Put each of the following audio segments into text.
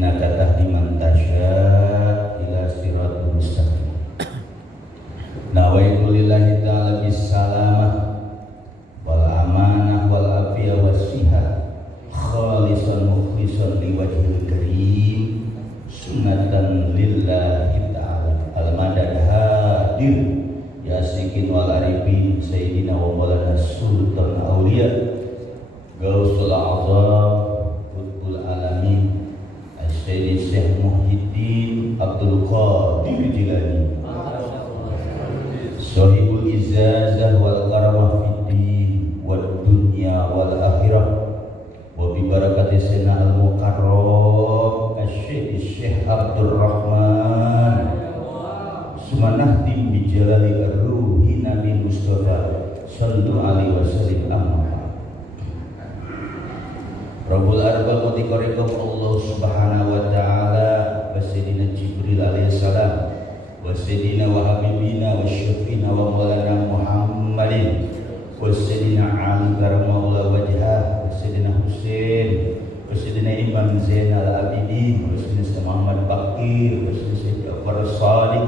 innaka tahdi man tasya ila siratal mustaqim. Nawaitu lillahi ta'ala bisalamah wal amanah wal afiyah wassihah khalisan mukhlisan liwajhil karim sunnatan lillahi ta'ala al-madad hadir yasikin wal arifin sayyidina wa maulana sultan awliya gausul azam qutbul alamin Sayyidi Syekh Muhyiddin Abdul Qadir Jilani Sahibul izazah wal karamah fid din wad dunya wal akhirah wa bi barakati sayyidina al mukarram Syekh Abdul Rahman sumanahtim bi jalali ruhi Nabi Mustafa sallallahu alaihi wasallam amma Rabbul Arbab mutiqarikum Allah subhanahu wa ta'ala wa sayyidina Jibril alaihi salam wa sayyidina wa habibina wa syafina wa maulana Muhammadin wa sayyidina Ali karamallahu wajhah wa sayyidina Husain wa sayyidina Imam Zainal Abidin wa sayyidina Muhammad Bakir wa sayyidina Ja'far Shadiq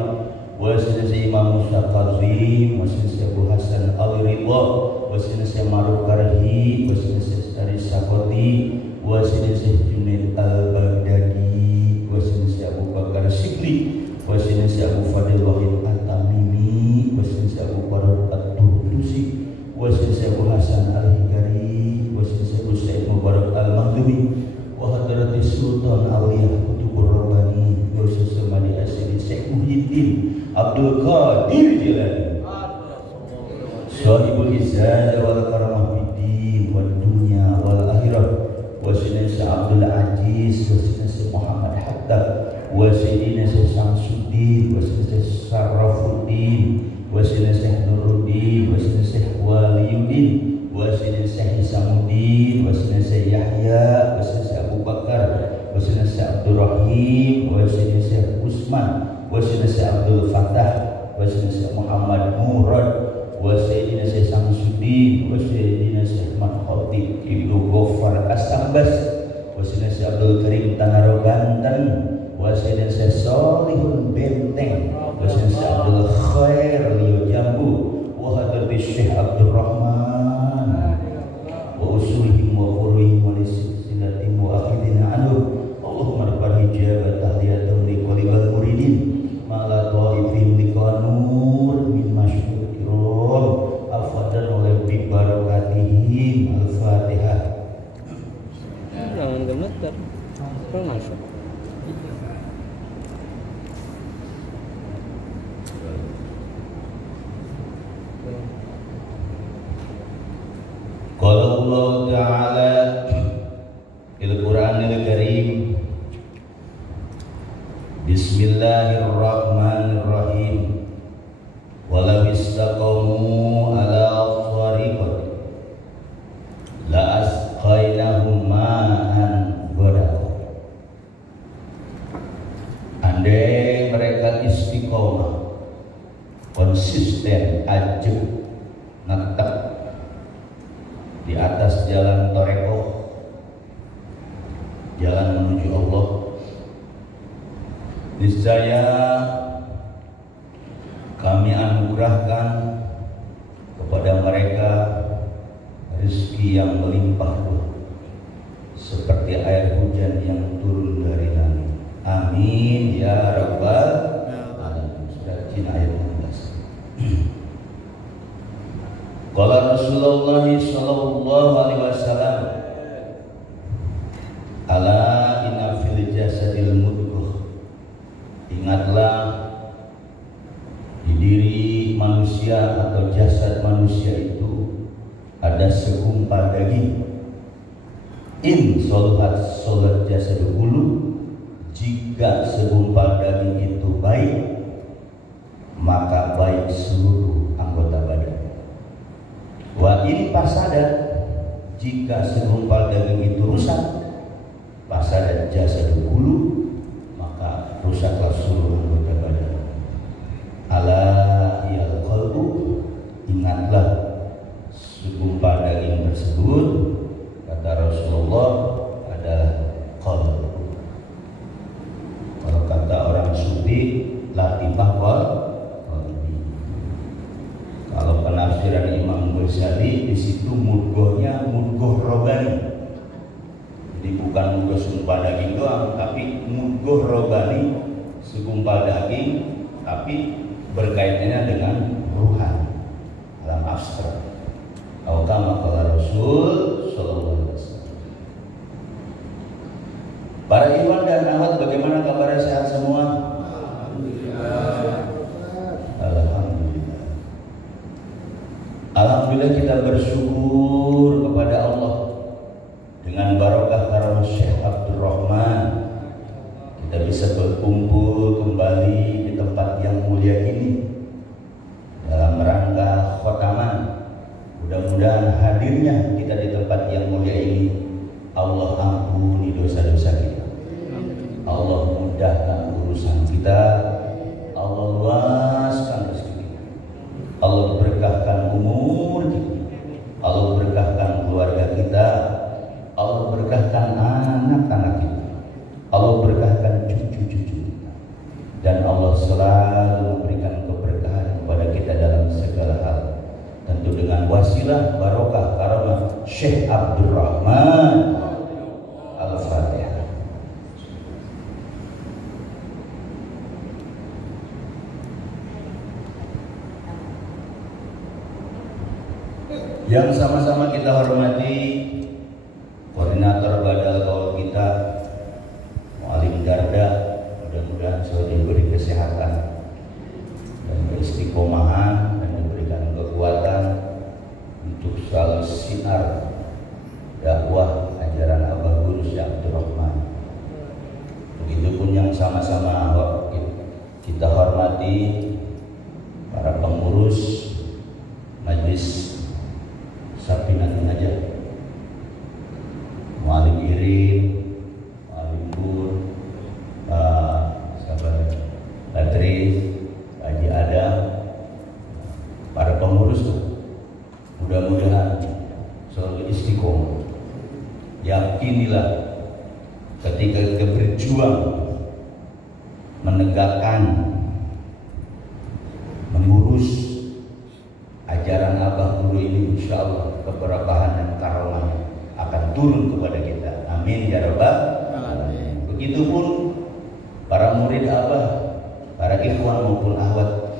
wa sayyidina Imam Musa Kazim wa sayyidina Abu Hasan Al-Ridha wa sayyidina Maruf Karhi wa sayyidina Dari Sakoti wasin Syekh Junaid Al-Baghdadi wasin Syekh Abu Bakar Sikli wasin Syekh Abu Fadil Wahid At-Tamimi wasin Syekh Abu Farad At-Turdusi wasin Syekh Abu Hasan Al-Hikari wasin Syekh Abu Said Mubarak Al-Maghdubi wa hadrati Sultan Awliyah Kutubur Rabbani Gausul Samadi Asyidi Syekh Muhyiddin Abdul Qadir Jilani Sahibul izazah wal karamah fid din wad dunya wal akhirah wa sayyidina Abdul Aziz wa sayyidina Muhammad Hatta wa sayyidina Samsuddin wa sayyidina Sarafuddin wa sayyidina Nuruddin wa sayyidina Waliyuddin wa sayyidina Hisamuddin wa sayyidina Yahya wa sayyidina Abu Bakar wa sayyidina Abdul Rahim wa sayyidina Usman wa sayyidina Abdul Fattah wa sayyidina Muhammad Murad wa sayyidina Syekh Samsuddin wa sayyidina Syekh Ahmad Khatib Ibnu Ghaffar As-Sambas wa sayyidina Syekh Abdul Karim Tanaro Banten wa sayyidina Syekh Solihun Benteng wa sayyidina Syekh Abdul Khair Liyo Jambu wa hadrati Syekh Abdul Rahman wa usulihim wa furuhim wa lisillatihim wa akhidina anhu Allahumma rabbal hijab tahliyatan li qalibal muridin ma'ala ta'ifim liqanur min masyhur al-fadl oleh bibarakatihim al-fatihah. Jangan gemeter, kan masuk. Qala Allah Ta'ala fil Qur'anil Karim Bismillahirrahmanirrahim walau istaqamu ala thariqati la asqainahum ma'an ghadaqa. Andai mereka istiqomah, konsisten, ajeg, netep di atas jalan thariqah, jalan menuju Allah, niscaya kami anugerahkan kepada mereka rezeki yang melimpah ruah seperti air hujan yang turun dari langit. Amin ya rabbal alamin. Surat Jin ayat 16. Qala Rasulullah sallallahu alaihi wasallam ala inna fil jasadil mudghah. Ingatlah di diri manusia atau jasad manusia itu ada segumpal daging. In soluhat solat jasad hulu, jika segumpal daging itu baik, maka baik seluruh anggota badan. Wa in fasadat, jika segumpal daging itu rusak, fasadat jasad hulu, maka rusaklah seluruh anggota badan. Ala yal qalbu, ingatlah segumpal daging tersebut, kata Rasulullah, adalah qalbu. segumpal daging doang, tapi mudghah robani segumpal daging, tapi berkaitannya dengan ruhan, alam abstrak. Atau kama qala Rasul sallallahu alaihi wasallam. Para ikhwan dan akhwat, bagaimana kabarnya, sehat semua? Alhamdulillah. Alhamdulillah kita bersyukur kepada Allah dengan barokah karam Syekh Abdurrahman kita bisa berkumpul kembali di tempat yang mulia ini dalam rangka khotaman. Mudah-mudahan hadirnya kita di tempat yang mulia ini Allah ampuni dosa-dosa kita, Allah mudahkan urusan kita, Allah luaskan rezeki kita, Allah berkahkan umur kita, Allah berkahkan keluarga kita, Allah berkahkan anak-anak kita, Allah berkahkan cucu-cucu kita, dan Allah selalu memberikan keberkahan kepada kita dalam segala hal, tentu dengan wasilah barokah karamah Syekh Abdurrahman. Al-Fatihah. Yang sama-sama kita hormati koordinator Badal Kaul kita, Mu'alim Darda, mudah-mudahan selalu diberi kesehatan dan keistiqomahan dan diberikan kekuatan untuk selalu sinar dakwah ajaran Abah Guru Syekh Abdurrahman. Begitupun yang sama-sama kita hormati para pengurus Majelis Sapinatin aja, Mu'alim Irin, Mu'alim Bur, Patris, Haji Adam, para pengurus tuh, mudah-mudahan selalu istiqomah. Yakinilah ketika kita berjuang menegakkan, mengurus ajaran Abah Guru ini, insya Allah keberkahan dan karamahnya akan turun kepada kita. Amin ya rabbal alamin. Begitupun para murid Abah, para ikhwan maupun akhwat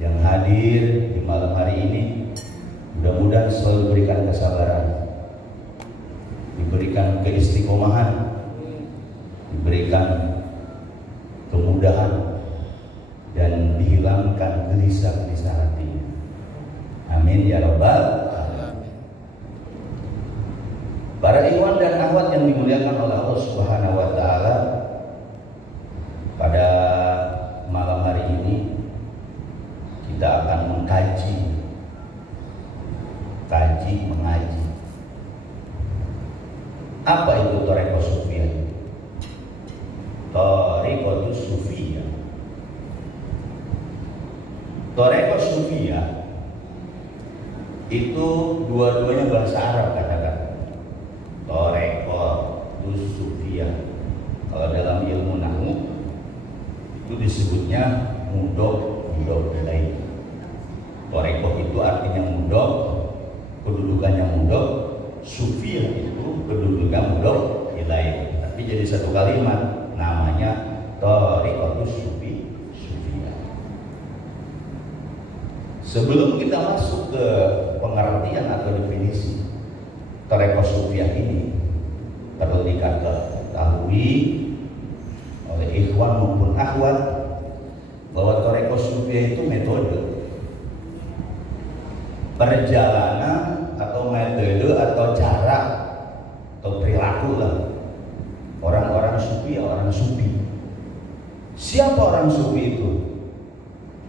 yang hadir di malam hari ini, mudah-mudahan selalu diberikan kesabaran, diberikan keistiqomahan, diberikan kemudahan, dan dihilangkan gelisah-gelisah hatinya. Amin ya rabbal alamin. Para ikhwan dan akhwat yang dimuliakan oleh Allah Subhanahu wa taala, pada malam hari ini kita akan mengaji apa itu Thariqah Sufiyah. Thariqah Sufiyah, Thariqah Sufiyah itu dua-duanya bahasa Arab, katakan Thariqah Sufiyah. Kalau dalam ilmu nahwu itu disebutnya mudhof ilaih. Thariqah itu artinya mudhof, kedudukannya mudhof. Sufiyah itu kedudukan mudhof ilaih, tapi jadi satu kalimat, namanya Thariqah Sufiyah. Sebelum kita masuk ke pengertian atau definisi Thariqah Sufiyah ini, perlu diketahui oleh ikhwan maupun akhwat bahwa Thariqah Sufiyah itu metode perjalanan atau metode atau cara atau perilaku lah orang-orang sufi, orang sufi. Siapa orang sufi itu?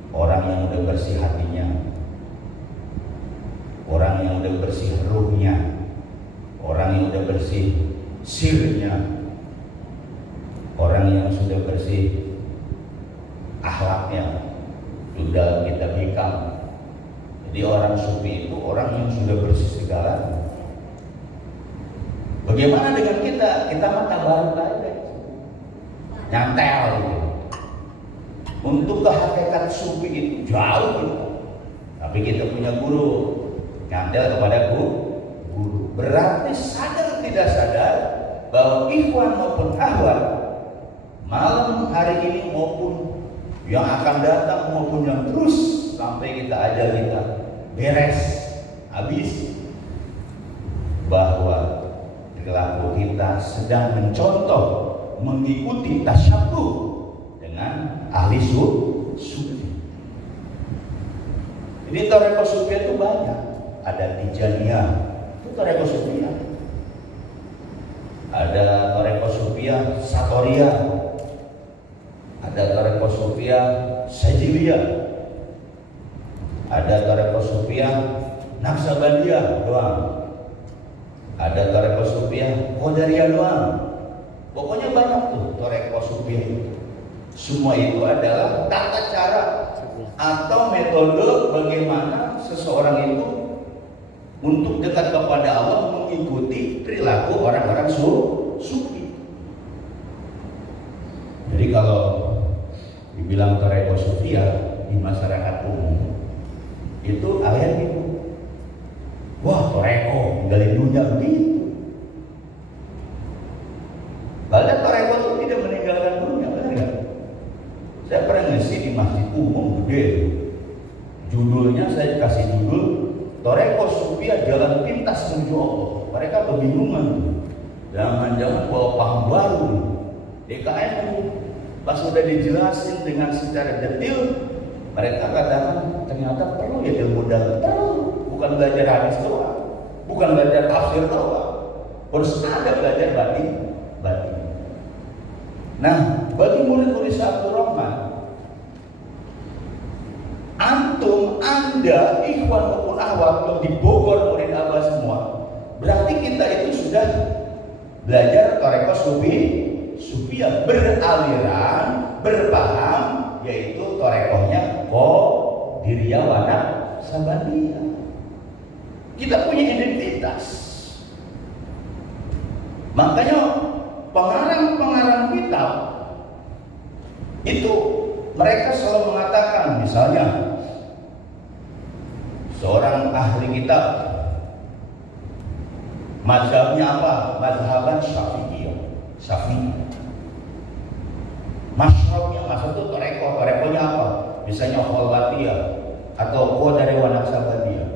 Orang yang udah bersih hatinya, orang yang udah bersih ruhnya, orang yang udah bersih sirnya, orang yang sudah bersih akhlaknya, sudah kita hikam. Jadi orang sufi itu orang yang sudah bersih segalanya. Bagaimana dengan kita? Kita mah tabaruk aja, nyantel gitu. Untuk ke hakikat sufi itu jauh gitu. Tapi kita punya guru, nyantel kepada guru. Berarti sadar tidak sadar bahwa ikhwan maupun akhwat malam hari ini maupun yang akan datang maupun yang terus sampai kita ajal kita beres habis, bahwa perilaku kita sedang mencontoh mengikuti tasyabuh dengan ahli sufi. Jadi tarekat sufi itu banyak. Ada Tijaniyah, itu tarekat sufi. Ada tarekat sufi Satoriyah, ada tarekat sufi Sajiliyah, ada tarekat sufi Naqsabandiyah doang, ada tarekat sufi Qadariyah doang. Pokoknya banyak tuh tarekat sufi itu. Semua itu adalah tata cara atau metode bagaimana seseorang itu untuk dekat kepada Allah mengikuti perilaku orang-orang sufi. Jadi kalau dibilang tarekat sufiyah di masyarakat umum itu ayat itu, wah tarekat tinggalin dunia begitu. Padahal tarekat itu tidak meninggalkan dunia, benar nggak? Saya pernah ngisi di masjid umum gede, judulnya saya kasih judul tarekat sufiyah jalan pintas menuju Allah. Mereka kebingungan, jangan-jangan bawa paham baru. DKM pas sudah dijelasin dengan secara detail, mereka katakan ternyata perlu ya ilmu dalam, perlu, bukan belajar hadis doang, bukan belajar tafsir doang, harus ada belajar batin. Nah, bagi murid-murid Sahabatul Rahman, antum, anda, ikhwan maupun akhwat di Bogor, murid Abah semua, berarti kita itu sudah belajar tarekat sufiyah beraliran, berpaham, yaitu tarekatnya Qadiriyah wa Naqsabandiyah. Kita punya identitas. Makanya pengarang-pengarang kitab itu mereka selalu mengatakan, misalnya seorang ahli kitab mazhabnya apa? Mazhaban Syafi'i. Mashrabnya, maksud itu tarekonya apa? Misalnya Khalwatiyah atau Qadariyah wa Naqsabandiyah.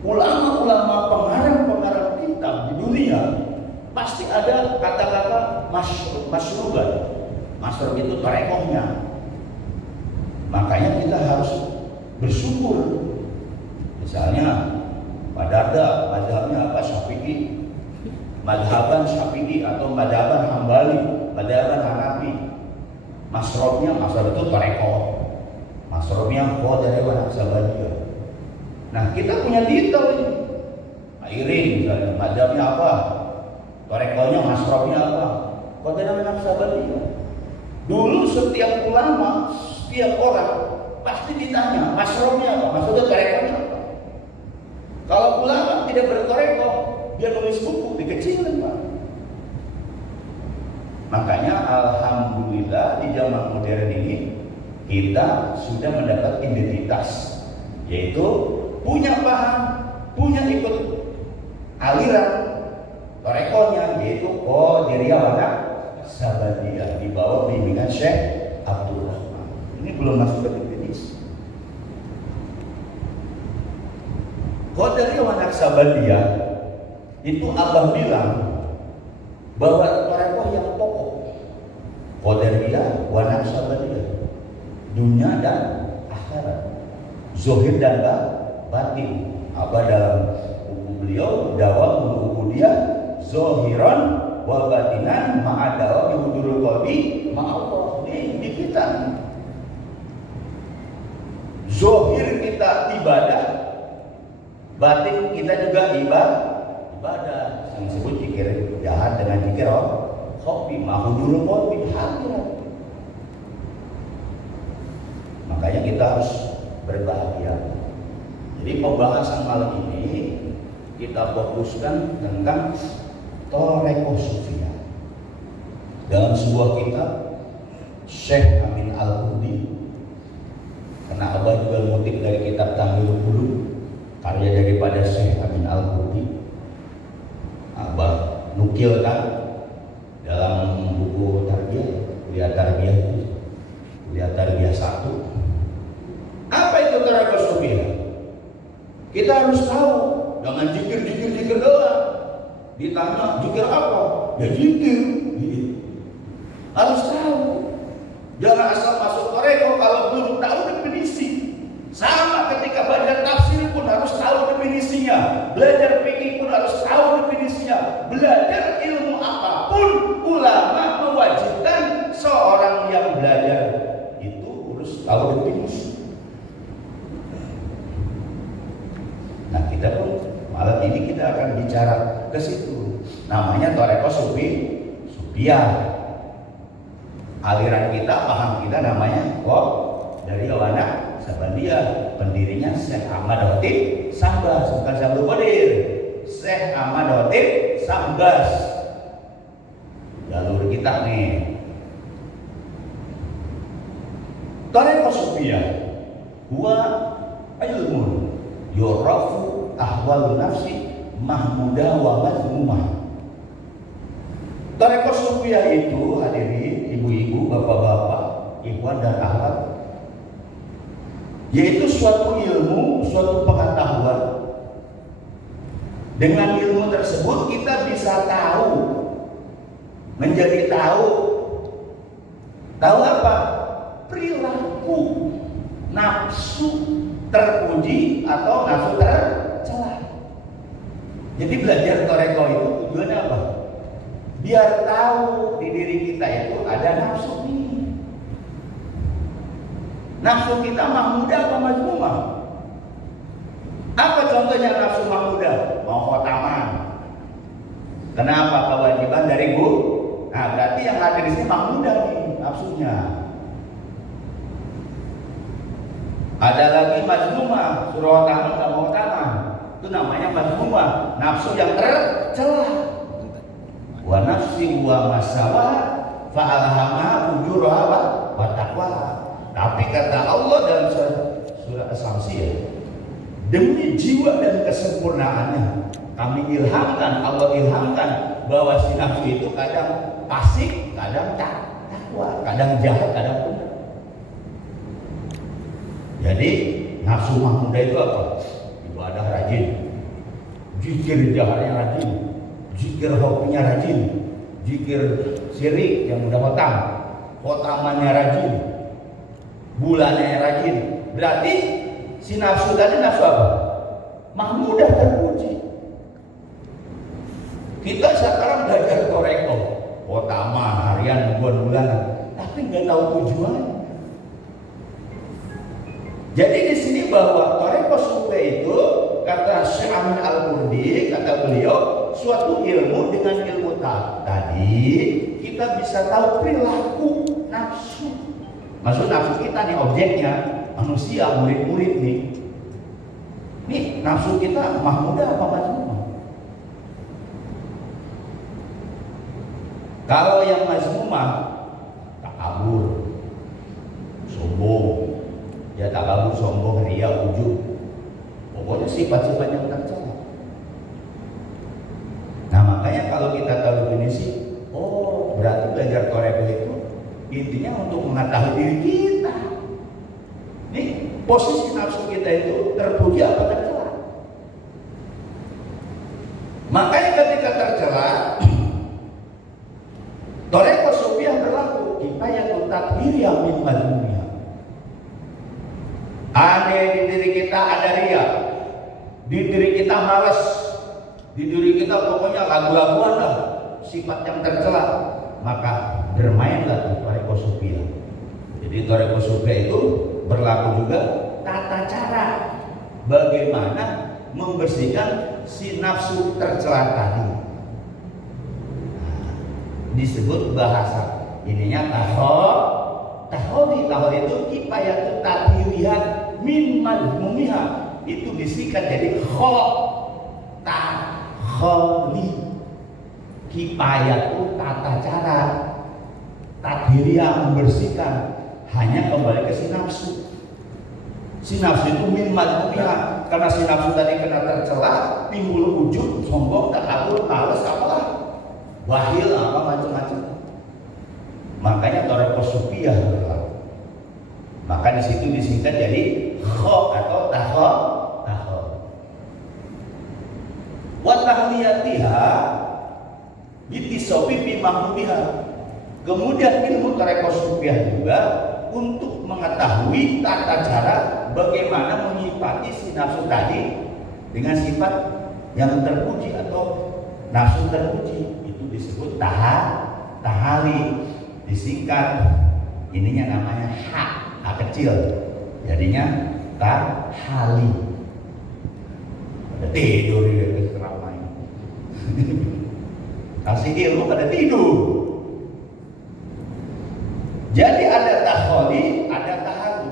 Ulama-ulama pengarang kitab di dunia pasti ada kata-kata masyruban. Masyrub itu tarekohnya. Makanya kita harus bersyukur. Misalnya Pak Darda, mazhabnya apa? Syafi'i. Madhaban Syafi'i atau madhaban Hambali, madhaban Hanafi. Masrobnya itu tarekoh. Masrobnya Qadariyah wa Naqsabandiyah. Nah, kita punya titel ini. Pak Irin misalnya, madhabnya apa? Tarekohnya, masrobnya apa? Qadariyah wa Naqsabandiyah. Dulu setiap ulama, setiap orang pasti ditanya, masrobnya apa? Maksudnya tarekohnya apa? Kalau ulama tidak bertarekoh, dia nulis buku dikecilin, Pak. Makanya alhamdulillah di zaman modern ini kita sudah mendapat identitas, yaitu punya paham, punya ikut aliran tarekohnya, yaitu Qadiriyah wa Naqsabandiyah di bawah bimbingan Syekh Abdul Rahman. Ini belum masuk ke definisi. Qadiriyah wa Naqsabandiyah itu Abah bilang bahwa tarekoh yang pokok Qadariyah wa Naqsabandiyah, dunia dan akhirat, zahir dan batin. Abah dalam buku beliau Dawamul Ubudiyah zahiran wa batinan ma'adawa bihudurul qalbi ma'allah. Di kita zahir kita ibadah, batin kita juga ibadah. Yang disebut zikir jahat dengan zikir khofi, mahudurul qalbi, hadirat. Makanya kita harus berbahagia. Jadi pembahasan malam ini kita fokuskan tentang tarekat sufiyah. Dalam sebuah kitab Syekh Amin Al-Hudi, karena Abah juga mengutip dari kitab Tahrirul Qulub, karya daripada Syekh Amin Al-Hudi, Abah nukilkan zikir doang. Ditanya zikir apa? Ya zikir. Harus tahu. Jangan asal masuk toreko kalau belum tahu definisi. Sama ketika belajar tafsir pun harus tahu definisinya. Belajar fikih pun harus tahu definisinya. Belajar ilmu apapun, ulama mewajibkan seorang yang belajar itu harus tahu definisi. Nah, kita pun malam ini kita akan bicara ke situ. Namanya toreko Sufiyah. Aliran kita, paham kita namanya dari Awana Sabandiyah. Pendirinya Syekh Ahmad Khatib Sambas, bukan Syabdul Qadir. Syekh Ahmad Khatib Sambas. Jalur kita nih. Toreko Sufiyah huwa ilmun yurafu ahwal nafsi mahmudah wa mazmumah. Toreko Sufiyah itu hadirin ibu-ibu, bapak-bapak, ikhwan dan akhwat, yaitu suatu ilmu, suatu pengetahuan. Dengan ilmu tersebut kita bisa tahu, menjadi tahu apa? Perilaku nafsu terpuji atau nafsu tercela. Jadi belajar toreko itu tujuannya apa? Biar tahu di diri kita itu ada nafsu ini. Nafsu kita mahmudah apa mazmumah? Apa contohnya nafsu mahmudah? Mau khotaman. Kenapa? Kewajiban dari guru. Nah, berarti yang hadir di sini mahmudah nih nafsunya. Ada lagi mazmumah, suruh khotaman gak mau khotaman. Itu namanya mazmumah, nafsu yang tercela. Wa nafsi wa masawa fa'alhamaha fujuraha wa taqwaha. Tapi kata Allah dalam surah As-Samsiyah, demi jiwa dan kesempurnaannya kami ilhamkan, Allah ilhamkan bahwa si nafsu itu kadang fasik, kadang takwa, kadang jahat, kadang benar. Jadi nafsu mahmudah itu apa? Ibadah rajin, zikir jahatnya rajin, zikir hobinya rajin, zikir syirik yang udah khotamannya rajin, bulannya rajin. Berarti si nafsu tadi nafsu apa? Mahmudah terpuji. Kita sekarang belajar toreko, khotaman harian, bulan-bulanan, tapi nggak tahu tujuannya. Jadi di sini bahwa toreko Sufiyah itu kata Syekh Ahmad Al-Qurdi, kata beliau, suatu ilmu dengan ilmu tadi kita bisa tahu perilaku nafsu. Maksud nafsu kita nih objeknya manusia, murid-murid nih. Nih nafsu kita mahmudah apa mazmumah? Kalau yang mazmumah takabur, sombong. Ya takabur, sombong, ria, ujub. Pokoknya sifat-sifat yang tercela. Nah makanya kalau kita tahu definisi, oh berarti belajar toreko itu intinya untuk mengetahui diri kita. Nih posisi nafsu kita itu terpuji apa tercela. Makanya ketika tercela, toreko Sufiyah berlaku kifayatul tadbiriyah min mazmumiyah. Ada di diri kita ada ria, di diri kita malas, di diri kita pokoknya lagu-laguan lah, sifat yang tercela, maka bermainlah di toreko Sufiyah. Jadi toreko Sufiyah itu berlaku juga tata cara bagaimana membersihkan si nafsu tercela tadi. Nah, disebut bahasa ininya tahodi itu kifayatut tadbiriyah min mazmumiha, itu disingkat jadi taholi. Kifayatut tata cara, tadbiriyah membersihkan, hanya kembali ke si nafsu. Si nafsu itu min mazmumiha, karena si nafsu tadi kena tercela, timbul ujub, sombong, takabur, malas, apalah, wahil, apa macam-macam. Makanya toreko Sufiyah berlaku. Maka di situ disingkat jadi kho atau taho. wa tahliyatiha bitisofi fi mahmudiha. Kemudian ilmu tarekat sufiah juga untuk mengetahui tata cara bagaimana menyifati si nafsu tadi dengan sifat yang terpuji atau nafsu terpuji. Itu disebut tahali, disingkat ininya namanya ha kecil, jadinya tahali. Pada tidur ya keramai. Kasih ilmu pada tidur. Jadi ada tahali, ada tahali.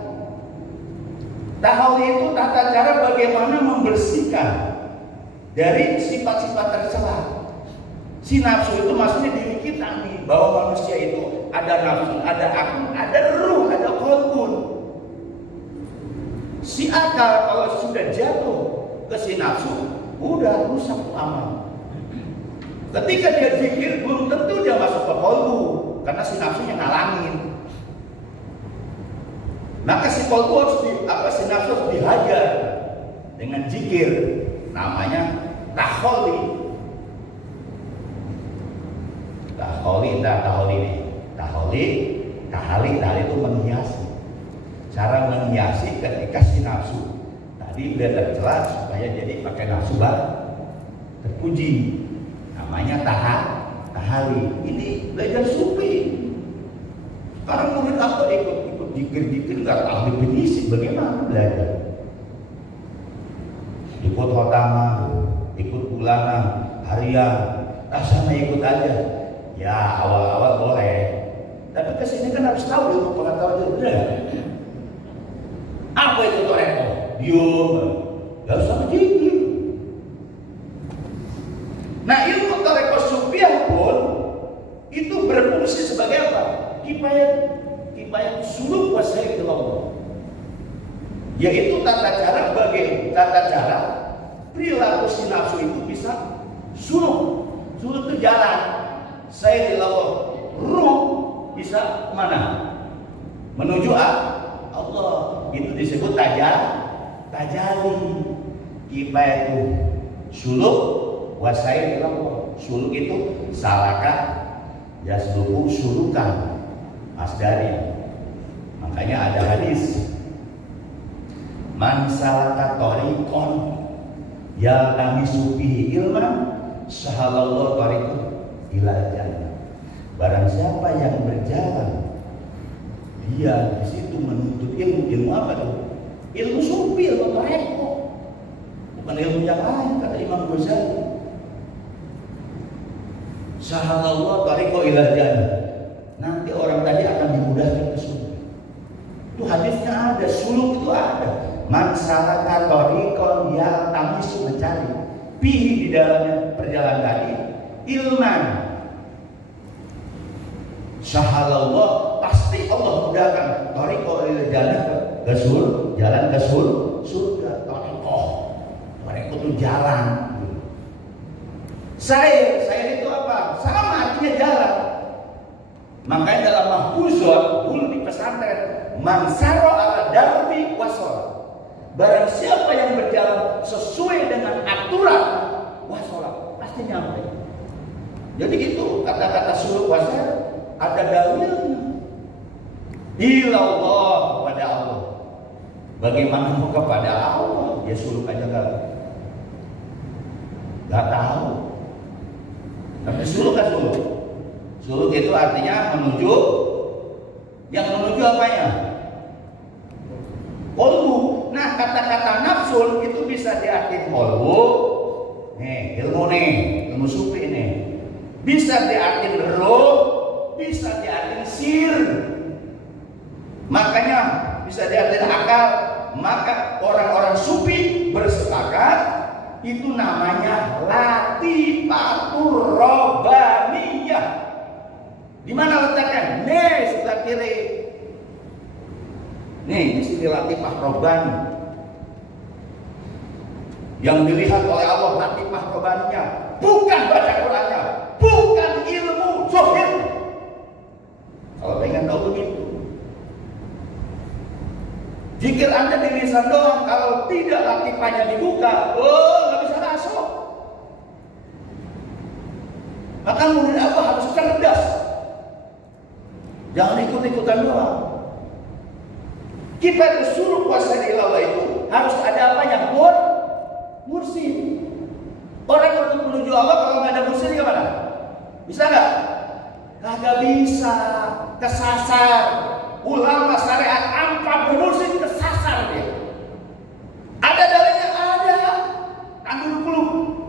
Tahali itu tata cara bagaimana membersihkan dari sifat-sifat tercela. Si nafsu itu maksudnya diri kita nih, bahwa manusia itu ada nafsu, ada akal, ada ruh, ada qalbun. Si akal kalau sudah jatuh ke si nafsu, udah rusak tuh amal. Ketika dia zikir belum tentu dia masuk ke qalbu, karena si nafsunya ngalangin. Maka si qalbu harus si nafsu harus dihajar dengan zikir, namanya taholi. Tahali itu menghiasi. Cara menghiasi ketika si nafsu tadi udah tercela supaya jadi pakai nafsu terpuji. Namanya tahali. Ini belajar sufi. Sekarang murid apa ikut zikir nggak tahu definisi bagaimana belajar. Ikut khotama, ikut bulanan, harian, sama ikut aja. Ya awal-awal boleh, tapi kesini kan harus tahu ilmu pengetahuan itu benar. Apa itu toreko? Diam, gak usah berzikir. Nah ilmu toreko sufiah pun itu berfungsi sebagai apa? Kifayat suluk wasai ke Allah. Yaitu tata cara perilaku si nafsu itu bisa suluk itu jalan. Saya dilawah ruh bisa mana? Menuju Allah. Itu disebut tajali. Kifayat itu suluk wasai dilawah. Suluk itu salaka yasluku sulukan asdari. Makanya ada hadis man salaka tariqon ya kami sufihi ilman sahalallahu tariqon ila jannah. Barang siapa yang berjalan dia di situ menuntut ilmu apa tuh? Ilmu sufi, ilmu tarekat. Bukan ilmu yang lain, kata Imam Ghazali. Sahalallahu tariqon ila jannah. Nanti orang tadi akan dimudahkan ke surga. Itu hadisnya ada, suluk itu ada. Man salaka tariqon ya tamisu mencari pihi di dalamnya perjalanan tadi ilman sahalallah pasti Allah mudahkan tariqo ila jannah ke surga, jalan ke surga. Tariqo itu jalan. Saya itu apa? Sama artinya jalan. Makanya dalam mahfuzat dulu di pesantren man saro ala darbi wasol. Barang siapa yang berjalan sesuai dengan aturan wasolat pasti nyampe. Jadi itu kata-kata suluk wasal ada dalilnya. Ilallah kepada Allah. Bagaimana mau kepada Allah? Dia suluk aja nggak tahu. Tapi suluk kan suluk. Suluk itu artinya menuju. Yang menuju apanya? Kolbu. Nah kata-kata nafsul itu bisa diartikan kolbu. Ilmu sufi nih. Bisa diartikan roh, bisa diartikan sir. Makanya bisa diartikan akal. Maka orang-orang sufi bersepakat itu namanya latifatur robbaniyah. Di mana letaknya? Nih sebelah kiri. Nih, di sini latifah robbani. Yang dilihat oleh Allah latifah robbaninya, bukan baca Qur'annya, bukan ilmu zahir. Kalau pengen tahu begitu. Zikir Anda di lisan doang, kalau tidak latifahnya dibuka, nggak bisa masuk. Maka murid Abah harus cerdas. Jangan ikut-ikutan doang. Kita disuruh kuasa ilallah itu harus ada apanya? Mursyid. Orang untuk menuju Allah kalau nggak ada mursyid gimana? Bisa nggak? Kagak bisa. Kesasar. Ulama syariat angkat bermursyid kesasar dia. Ada dalilnya? Ada. Ambil dulu,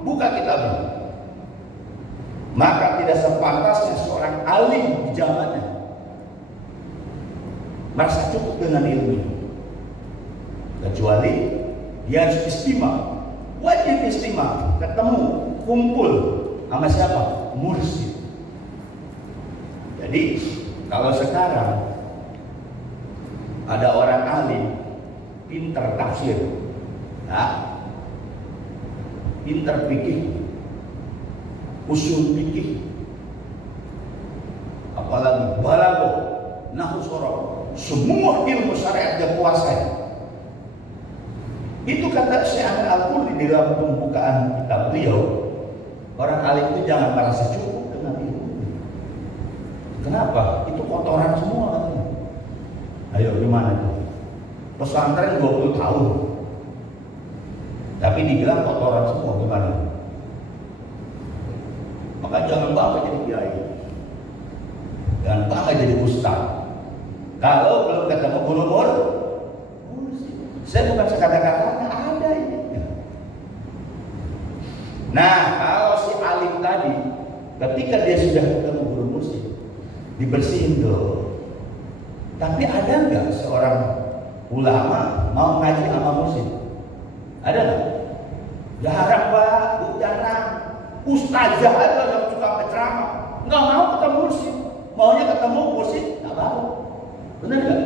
buka kitabnya. Maka tidak sepantasnya seorang alim di zamannya merasa cukup dengan ilmu, kecuali dia harus istimewa, wajib istimewa, ketemu, kumpul sama siapa? Mursyid. Jadi kalau sekarang ada orang alim, pinter tafsir, nah, pinter fikih, usul fikih, apalagi balaghah, nahwu sorof, semua ilmu syariat dia kuasai. Itu kata Syekh Al-Qurtubi di dalam pembukaan kitab beliau, orang alim itu jangan merasa cukup dengan ilmu. Kenapa? Itu kotoran semua katanya. Ayo gimana tuh? Pesantren 20 tahun, tapi dibilang kotoran semua, gimana? Maka jangan bangga jadi kiai, jangan bangga jadi ustaz. Kalau belum ketemu guru saya bukan sekata-kata ada ini. Nah, kalau si alim tadi, ketika dia sudah ketemu guru mursyid, dibersihin dong. Tapi ada nggak seorang ulama mau ngaji sama mursyid? Ada nggak? Jarang Pak, jarang. Ustazah aja yang suka berceramah, nggak mau ketemu mursyid, maunya ketemu mursyid nggak mau. Benar nggak?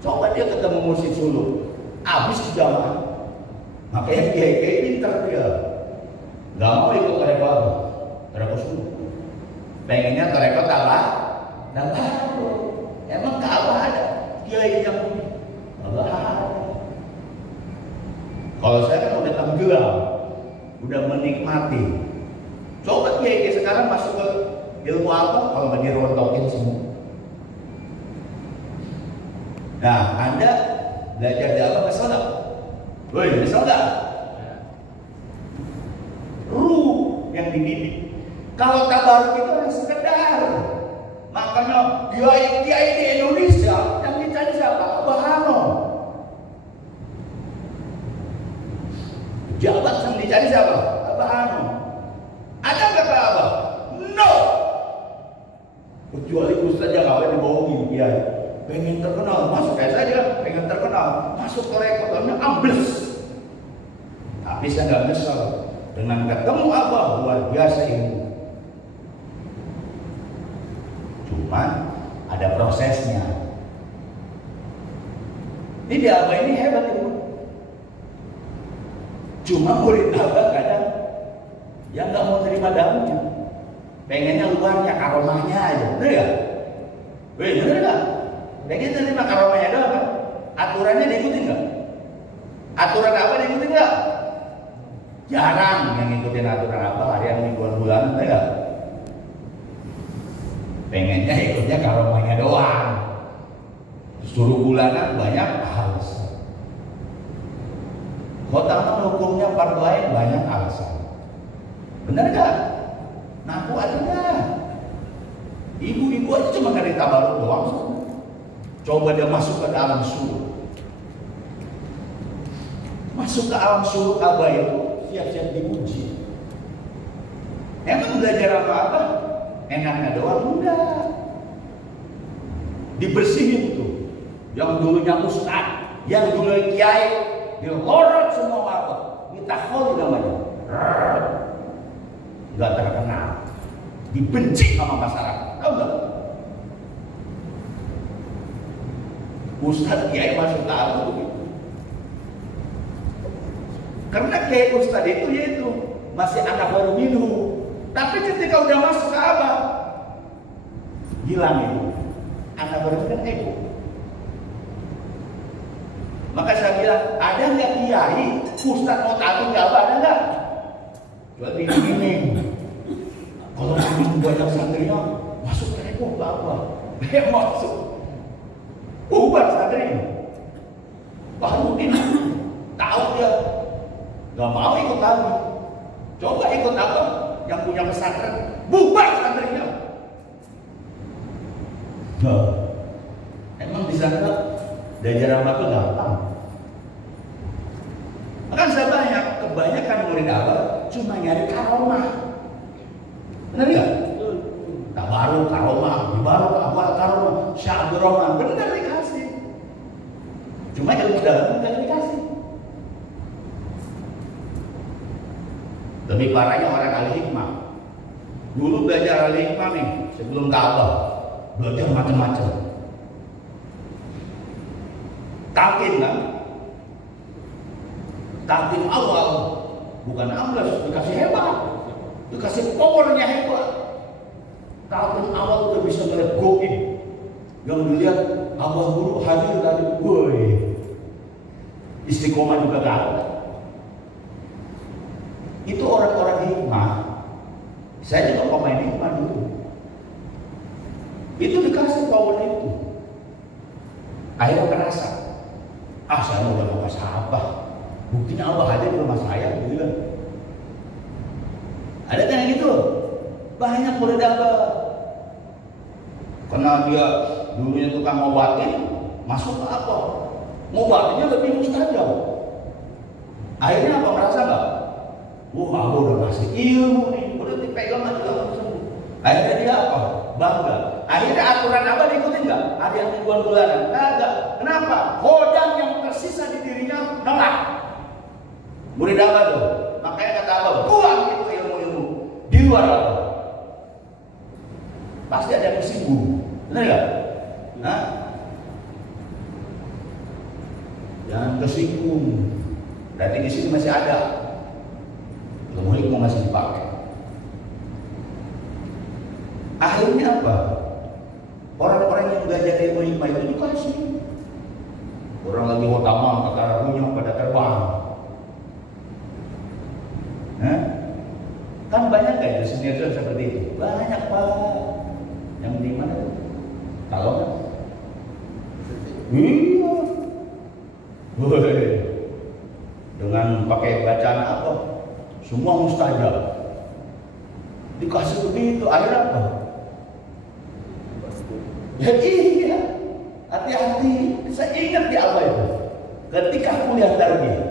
Coba dia ketemu mursyid Sulu, habis jamaah. Makanya kiai-kiai pintar dia, nggak mau ikut tarekat Sulu. Pengennya tarekat Allah, dan emang Ka'bah ada kiai yang Allah ada. Kalau saya kan udah tenggelam, udah menikmati. Coba kiai sekarang masuk ke ilmu apa? Kalau nggak dirontokin semua. Nah, Anda belajar dalam kesel nggak? Woi, kesel nggak? Ruh yang dididik. Kalau tabaruk itu hanya sekedar. Makanya kiai di Indonesia yang dicari siapa? Abah Hano. Jabat yang dicari siapa? Abah Hano. Ada kata Abah? No. Kecuali ustaz yang apa dibohongin kiai. Pengen terkenal, masuk kayak saja, pengen terkenal, masuk ke rekodnya ambles. Tapi saya nggak nyesel dengan ketemu Abah, luar biasa ilmu. Cuman ada prosesnya. Ini di Abah ini hebat ilmu. Cuma murid Abah kadang yang nggak mau terima daunnya, pengennya luarnya, aromanya aja, bener ya? Wih, bener nggak? Jadi terima karomanya doang kan? Aturannya diikutin nggak? Aturan apa diikutin nggak? Jarang yang ngikutin aturan apa harian mingguan bulan, enggak? Pengennya ikutnya karomanya doang. Suruh bulanan banyak alasan. Khotamah hukumnya fardu ain banyak alasan. Benar nggak? Ngaku aja nggak? Ibu-ibu aja cuma dari tabaruk doang. Coba dia masuk ke alam suluk. Masuk ke alam suluk Abah itu siap-siap diuji. Emang belajar apa-apa? Enaknya doang? Enggak. Dibersihin tuh. Yang dulunya ustaz, yang dulunya kiai, dilorot semua mata. Ditakhol namanya. Enggak terkenal. Dibenci sama masyarakat. Tahu enggak? Ustadz kiai masuk tahu begitu. Karena kiai ustadz itu yaitu masih anak baru minum. Tapi ketika udah masuk ke Abah, hilang itu. Anak baru itu kan ego. Maka saya bilang, ada nggak kiai ustadz mau tahu nggak Abah? Ada nggak? Jual dinding. Kalau banyak santrinya masuk teko apa? Masuk. Bubar santrinya. Baru mungkin tahu dia nggak mau ikut lagi. Coba ikut apa? Yang punya pesantren, bubar santrinya. Nah, emang di sana belajar apa tuh gampang? Kan saya kebanyakan murid awal cuma nyari karomah. Benar nggak? Tabaruk karomah, dibaruk awal karomah, Syekh Rahman, benar dikasih. Cuma ilmu dalam nggak dikasih. Lebih parahnya orang ahli hikmah. Dulu belajar ahli hikmah nih sebelum Ka'bah, belajar macam-macam. Talqin kan? Talqin awal, bukan amblas, dikasih hebat, dikasih powernya hebat. Talqin awal udah bisa ngeliat goib. Yang dilihat abah guru hadir tadi, woi, istiqomah juga gak ada. Itu orang-orang hikmah. Saya juga pemain hikmah dulu. Itu dikasih power itu. Akhirnya merasa, saya udah mau kasih apa? Buktinya Allah hadir di rumah saya, gitu kan? Ada kan gitu? Banyak murid abah. Karena dia dulunya tukang ngobatin, masuk ke apa? Ngobatinnya lebih mustajab. Akhirnya apa merasa nggak? Wah, aku udah ngasih ilmu nih, udah dipegang aja langsung. Akhirnya dia apa? Bangga. Akhirnya aturan apa diikutin nggak? Ada yang mingguan bulanan? Enggak. Kenapa? Hodam yang tersisa di dirinya nolak. Murid apa tuh? Makanya kata Allah, buang itu ilmu-ilmu di luar Allah. Pasti ada yang tersinggung. Benar nggak? Hah? Jangan tersinggung. Berarti di sini masih ada. Ilmu hikmah masih dipakai. Akhirnya apa? Orang-orang yang belajar ilmu hikmah itu dikasih. Orang lagi hotamam, kata punya pada terbang. Hah? Kan banyak kayak itu senior seperti itu. Banyak pak. Yang di mana? Kalau kan? Iya. Woi. Dengan pakai bacaan apa? Semua mustajab. Dikasih begitu, akhirnya apa? Ya iya. Hati-hati. Saya ingat di awal itu. Ketika kuliah tarbiyah,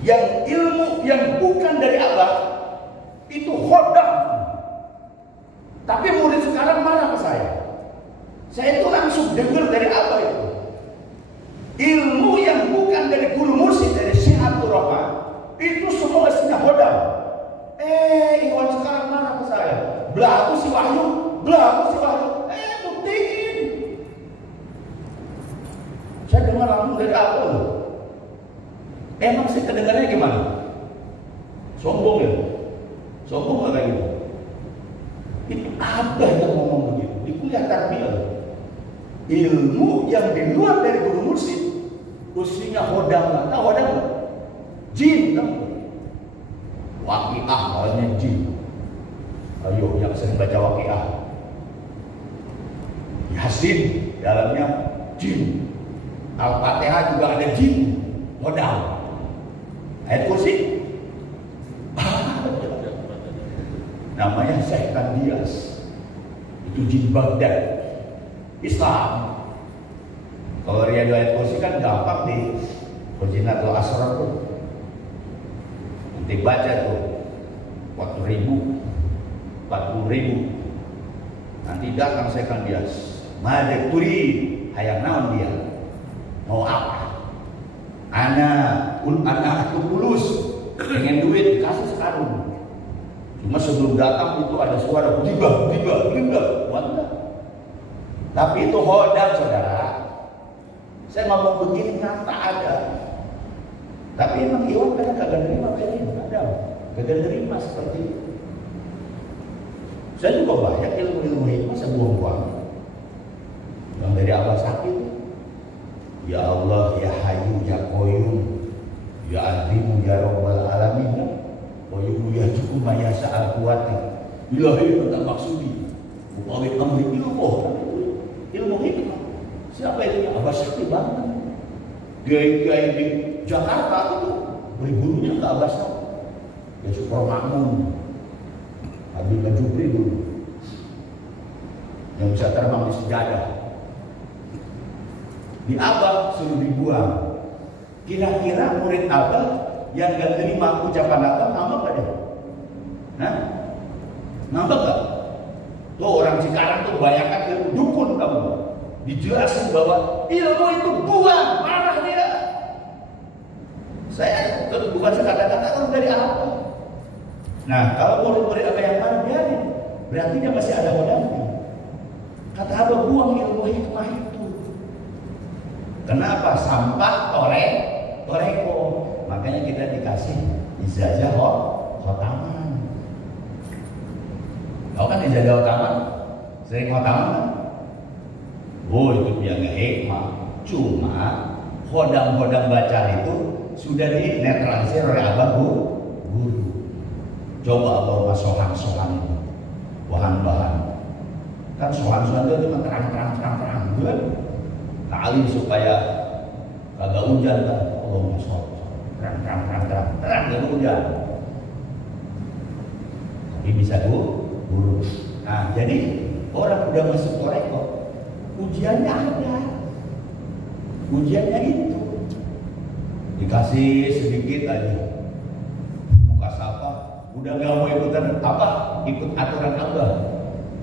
yang ilmu yang bukan dari Allah itu khodam. Tapi murid sekarang marah ke saya. Saya itu langsung dengar dari apa itu. Ilmu yang bukan dari guru mursyid, dari Syekh Rahman, itu semua isinya khodam. Iwan sekarang marah ke saya. Belah aku si Wahyu, buktiin. Saya dengar langsung dari apa loh. Emang sih kedengarannya gimana? Sombong ya? Sombong gak kayak gitu? Itu abah yang ngomong begitu di kuliah tarbiyah. Ilmu yang di luar dari guru mursyid usinya hodam. Tahu hodam gak? Jin kan? Waqiah awalnya jin. Ayo yang sering baca Waqiah. Yasin dalamnya jin. Al-Fatihah juga ada jin. Hodam. Ayat kursi namanya Syekh Dias. Itu jin Baghdad. Islam. Kalau Riyadu ayat kursi kan gampang di Khuzinatul Asrar tuh. Nanti baca tuh 40.000 nanti datang Syekh Dias. Madek turi hayang naon dia. Mau apa? Anak aku tulus pengen duit dikasih sekarung. Cuma sebelum datang itu ada suara tiba. Wanda. Tapi itu hodam saudara. Saya ngomong begini nyata ada. Tapi emang Iwan kadang kagak nerima kayak ini ada. Kagak nerima seperti itu. Saya juga banyak ilmu-ilmu hikmah saya buang-buang. Yang dari awal sakit. Ya Allah, ya Hayyu, ya Qayyum, ya Azimu, ya Rabbal Alamin, wa yuhyikum ma yasha'u quwwati. ilahi tentang maksudi upawit amri ilmu hikmah. Siapa itu? Abah Sakti banget. Kiai-kiai di Jakarta itu beri gurunya ke Abah Sakti. Ya Syukur Makmun, Habib Jupri dulu, yang bisa terbang di sejadah. Di Abah suruh dibuang. Kira-kira murid Abah yang gak terima ucapan Abah ngambek gak dia? Hah? Ngambek gak? Tuh orang sekarang tuh bayangkan dukun kamu. Dijelasin bahwa ilmu itu buang, marah dia. Saya bukan sekata-kata orang dari apa. Nah, kalau murid-murid apa yang marah biarin, berarti dia masih ada modalnya. Kata Abah, buang ilmu hikmah itu. Kenapa? Sampah toreko. Makanya kita dikasih ijazah khotaman. Tahu kan ijazah khotaman? Sering khotaman kan? Oh, itu dia nggak hikmah. Cuma hodam-hodam bacaan itu sudah dinetralisir oleh Abah guru. Coba bawa sohan-sohan itu, bahan-bahan. Kan sohan-sohan itu cuma terang kan? Kali supaya kagak hujan kan? Oh, terang jadi hujan. Tapi bisa guru. Nah, jadi orang udah masuk toreko, ujiannya ada. Ujiannya itu dikasih sedikit aja. Muka sapa, udah gak mau ikutan apa? Ikut aturan Abah.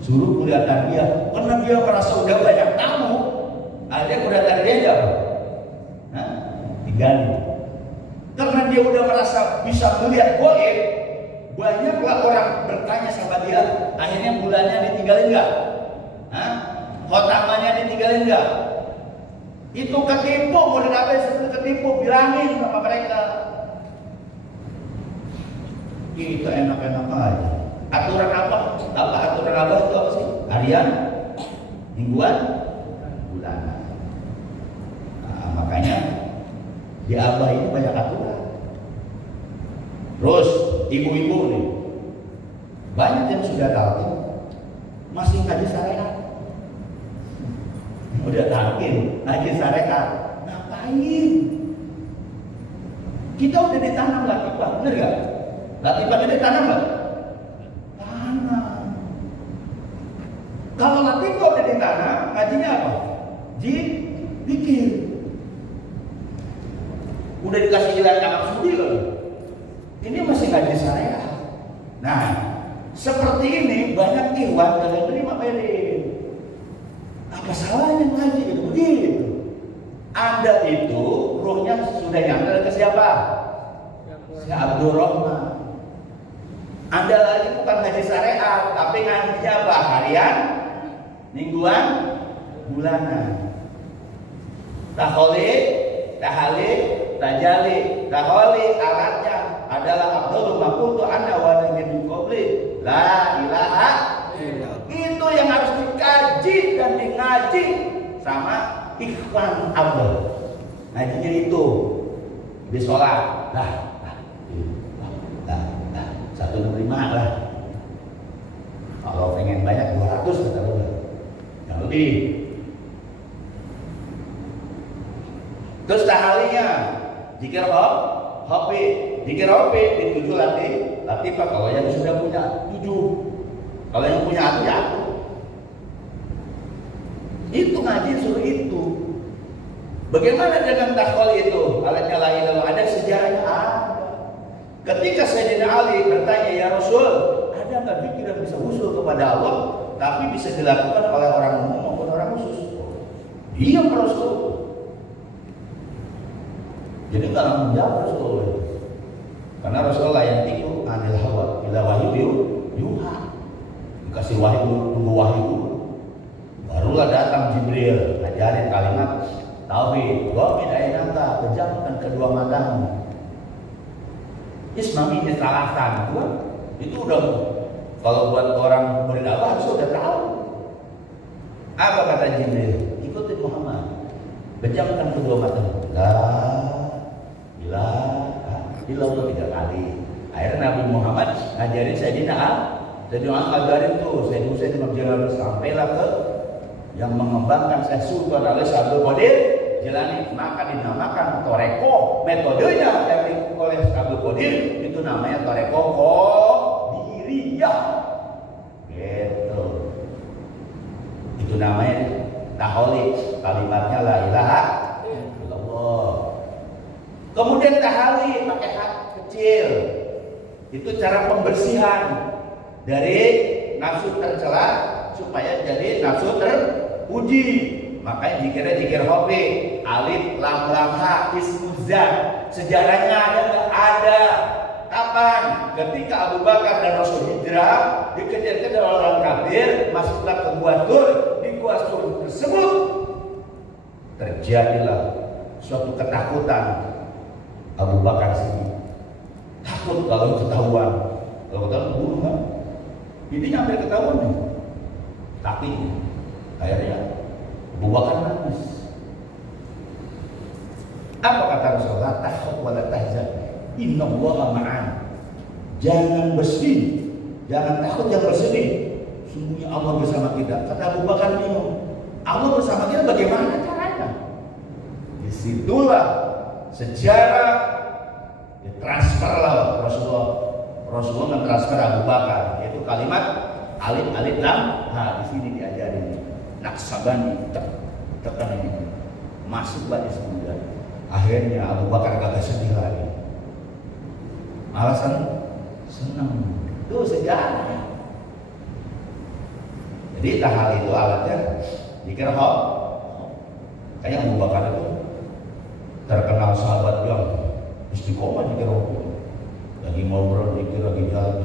Suruh kuliah tarbiyah. Karena dia merasa udah banyak tamu, ada kuliah tarbiyah apa? Hah? Diganti. Karena dia udah merasa bisa melihat goib, banyaklah orang bertanya sama dia. Akhirnya bulannya ditinggalin nggak? Khotamannya ditinggalin nggak? Itu ketipu, murid Abah sebelum ketipu, bilangin sama mereka. Kita enak-enak aja. Aturan apa? Aturan Abah itu apa sih? Harian, mingguan, bulanan. Nah, makanya di Abah ini banyak aturan. Terus ibu-ibu nih, banyak yang sudah tahu masih ngaji syariat. Udah takin ngaji syariat, ngapain? Kita udah ditanam latifah, bener gak? Latifahnya ditanam gak? Tanam. Kalau latifah udah ditanam, ngajinya apa? Zikir. Udah dikasih jalan kamar sudi loh. Ini masih ngaji syariat. Nah, seperti ini banyak ikhwan yang terima berin. Apa salahnya ngaji gitu begitu? Anda itu ruhnya sudah nyampe ke siapa? Si Abdul Rahman. Anda lagi bukan ngaji syariat, tapi ngajinya apa? Harian, mingguan, bulanan. Tahalik, tajali, alatnya adalah Abdul Makutu Anna wa Nabi Qabli la ilaha illallah. Itu yang harus dikaji dan dingaji sama ikhwan Abdul. Ngajinya itu di sholat lah 165 lah. Kalau pengen banyak 200 kata lu, yang lebih. Terus tahalinya zikir hobi, zikir hobi di 7 latifah. Kalau yang sudah punya 7, kalau yang punya aku ya aku. Itu ngaji suruh itu. Bagaimana dengan takhol itu? Alatnya lain lalu ada sejarahnya ada. Ketika Sayyidina Ali bertanya, ya Rasul, ada nggak zikir yang bisa usul kepada Allah, tapi bisa dilakukan oleh orang umum maupun orang khusus? Iya Rasul. Jadi nggak langsung jawab Rasulullah, karena Rasulullah yang tiku anil hawa ila wahyu yuha, dikasih wahyu, tunggu wahyu, barulah datang Jibril ngajarin kalimat tauhid. Wa min ainata, pejamkan kedua matamu. Ismami disalahkan, itu udah kalau buat orang murid Abah harus udah tahu. Apa kata Jibril? Ikutin Muhammad, pejamkan kedua matamu. Ilah 3 kali. Akhirnya Nabi Muhammad ngajarin Sayyidina Jadi orang ngajarin tuh, saya berjalan sampailah ke yang mengembangkan Syekh Sultan Abdul Qadir Jilani, maka dinamakan toreko. Metodenya yang diikuti oleh Abdul Qadir itu namanya toreko qadiriyah. Gitu. Itu namanya taholi, kalimatnya la ilaha illallah. Kemudian tahali pakai hak kecil. Itu cara pembersihan dari nafsu tercela supaya jadi nafsu terpuji. Makanya dikira zikir hobi, alif lam lam ha ismuzat. Sejarahnya ada. Kapan? Ketika Abu Bakar dan Rasul hijrah dikejar-kejar orang kafir, masuklah ke Gua Tur. Di Gua Tur tersebut terjadilah suatu ketakutan. Abu Bakar sendiri takut kalau ketahuan, bunuh kan? Ini hampir ketahuan nih. Tapi akhirnya Abu Bakar nangis. Apa kata Rasulullah? Takhaf wa la tahzan. Innallaha ma'ana. Jangan bersedih, jangan takut, jangan bersedih. Sungguhnya Allah bersama kita. Kata Abu Bakar bingung. Allah bersama kita bagaimana caranya? Disitulah sejarah transferlah Rasulullah mentransfer Abu Bakar, yaitu kalimat alif alif lam. Nah, di sini diajarin Naksabani tekan ini masuk balik semula. Akhirnya Abu Bakar gak sedih lagi. Alasan senang. Itu sejarah. Jadi tahal itu alatnya dikira hok. Kayak Abu Bakar itu terkenal sahabat yang istiqomah dikira hok. Lagi ngobrol dikira lagi jalan.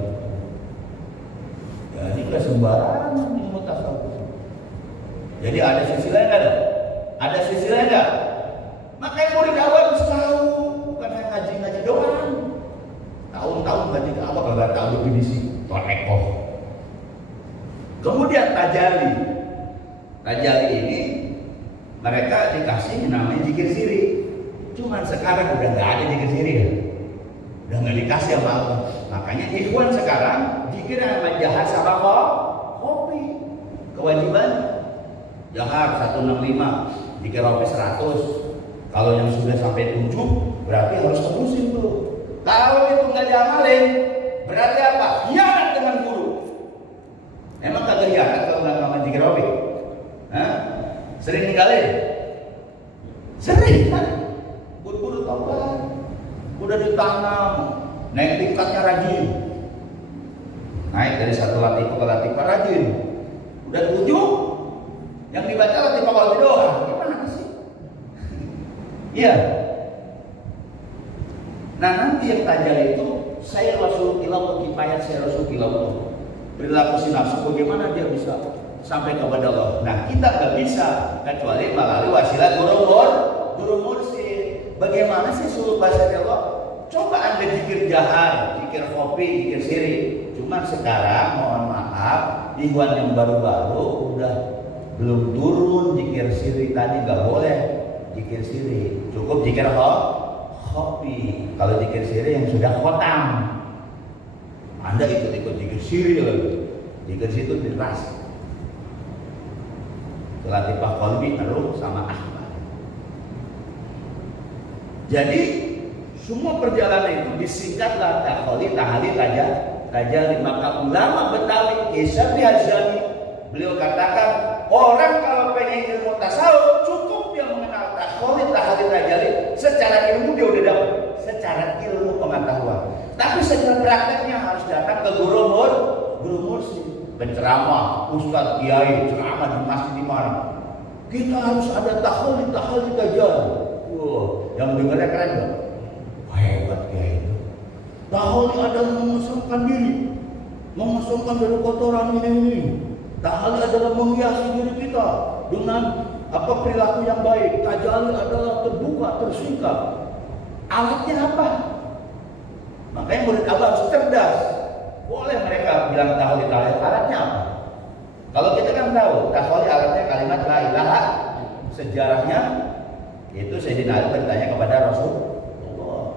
Jadi gak sembarangan ilmu tasawuf. Jadi ada sisi lain ada? Ada sisi lain enggak? Makanya murid awal harus tahu, bukan hanya ngaji-ngaji doang. Tahun-tahun ngaji ke apa kalau tahu definisi toreko. Kemudian tajali. Tajali ini mereka dikasih namanya zikir siri. Cuman sekarang udah nggak ada zikir siri ya. Udah nggak dikasih sama Allah. Makanya ikhwan sekarang zikir yang menjahat sama kopi. Kewajiban jahar 165, zikir kopi 100. Kalau yang sudah sampai 7 berarti harus terusin tuh. Kalau itu nggak diamalin berarti apa? Hianat dengan guru. Emang kagak hianat kalau nggak ngamalin zikir kopi? Sering ninggalin? Sering kan? Buru-buru tahu kan? Udah ditanam, naik tingkatnya rajin. Naik dari satu latifa ke latifa rajin. Udah 7, yang dibaca latifa qalbi doang. Gimana sih? Iya. Nah nanti yang tajal itu saya Rasul Kilauh, kifayat saya Rasul Kilauh. Perilaku si nafsu bagaimana dia bisa sampai kepada Allah. Nah kita nggak bisa kecuali melalui wasilah guru mursyid. Bagaimana sih suruh bahasa Allah? Coba anda zikir jahar, zikir kopi, zikir siri. Cuma sekarang mohon maaf, ikhwan yang baru-baru udah belum turun zikir siri tadi, nggak boleh zikir siri. Cukup zikir kopi. Kalau zikir siri yang sudah khotam, anda ikut-ikut zikir siri lagi. Zikir situ diras. Latifah qalbi terus sama Ahmad. Jadi semua perjalanan itu disingkatlah taholi, tahali, tajali. Maka ulama Betawi Isyafi Hazami beliau katakan orang kalau pengen ilmu tasawuf cukup dia mengenal taholi, tahali, tajali. Secara ilmu dia udah dapat, secara ilmu pengetahuan. Tapi secara prakteknya harus datang ke guru mursyid, penceramah, ustadz, kiai, ceramah di masjid di mana. Kita harus ada taholi, tajali. Yang dengarnya keren gak? Hebat kayak itu. Taholi adalah mengosongkan diri, mengosongkan dari kotoran ini. Taholi adalah menghiasi diri kita dengan perilaku yang baik. Tajali adalah terbuka, tersingkap. Alatnya apa? Makanya murid abah harus cerdas. Boleh mereka bilang taholi, alatnya apa? Kalau kita kan tahu taholi alatnya kalimat la ilaha. Sejarahnya itu Sayyidina Ali bertanya kepada Rasulullah.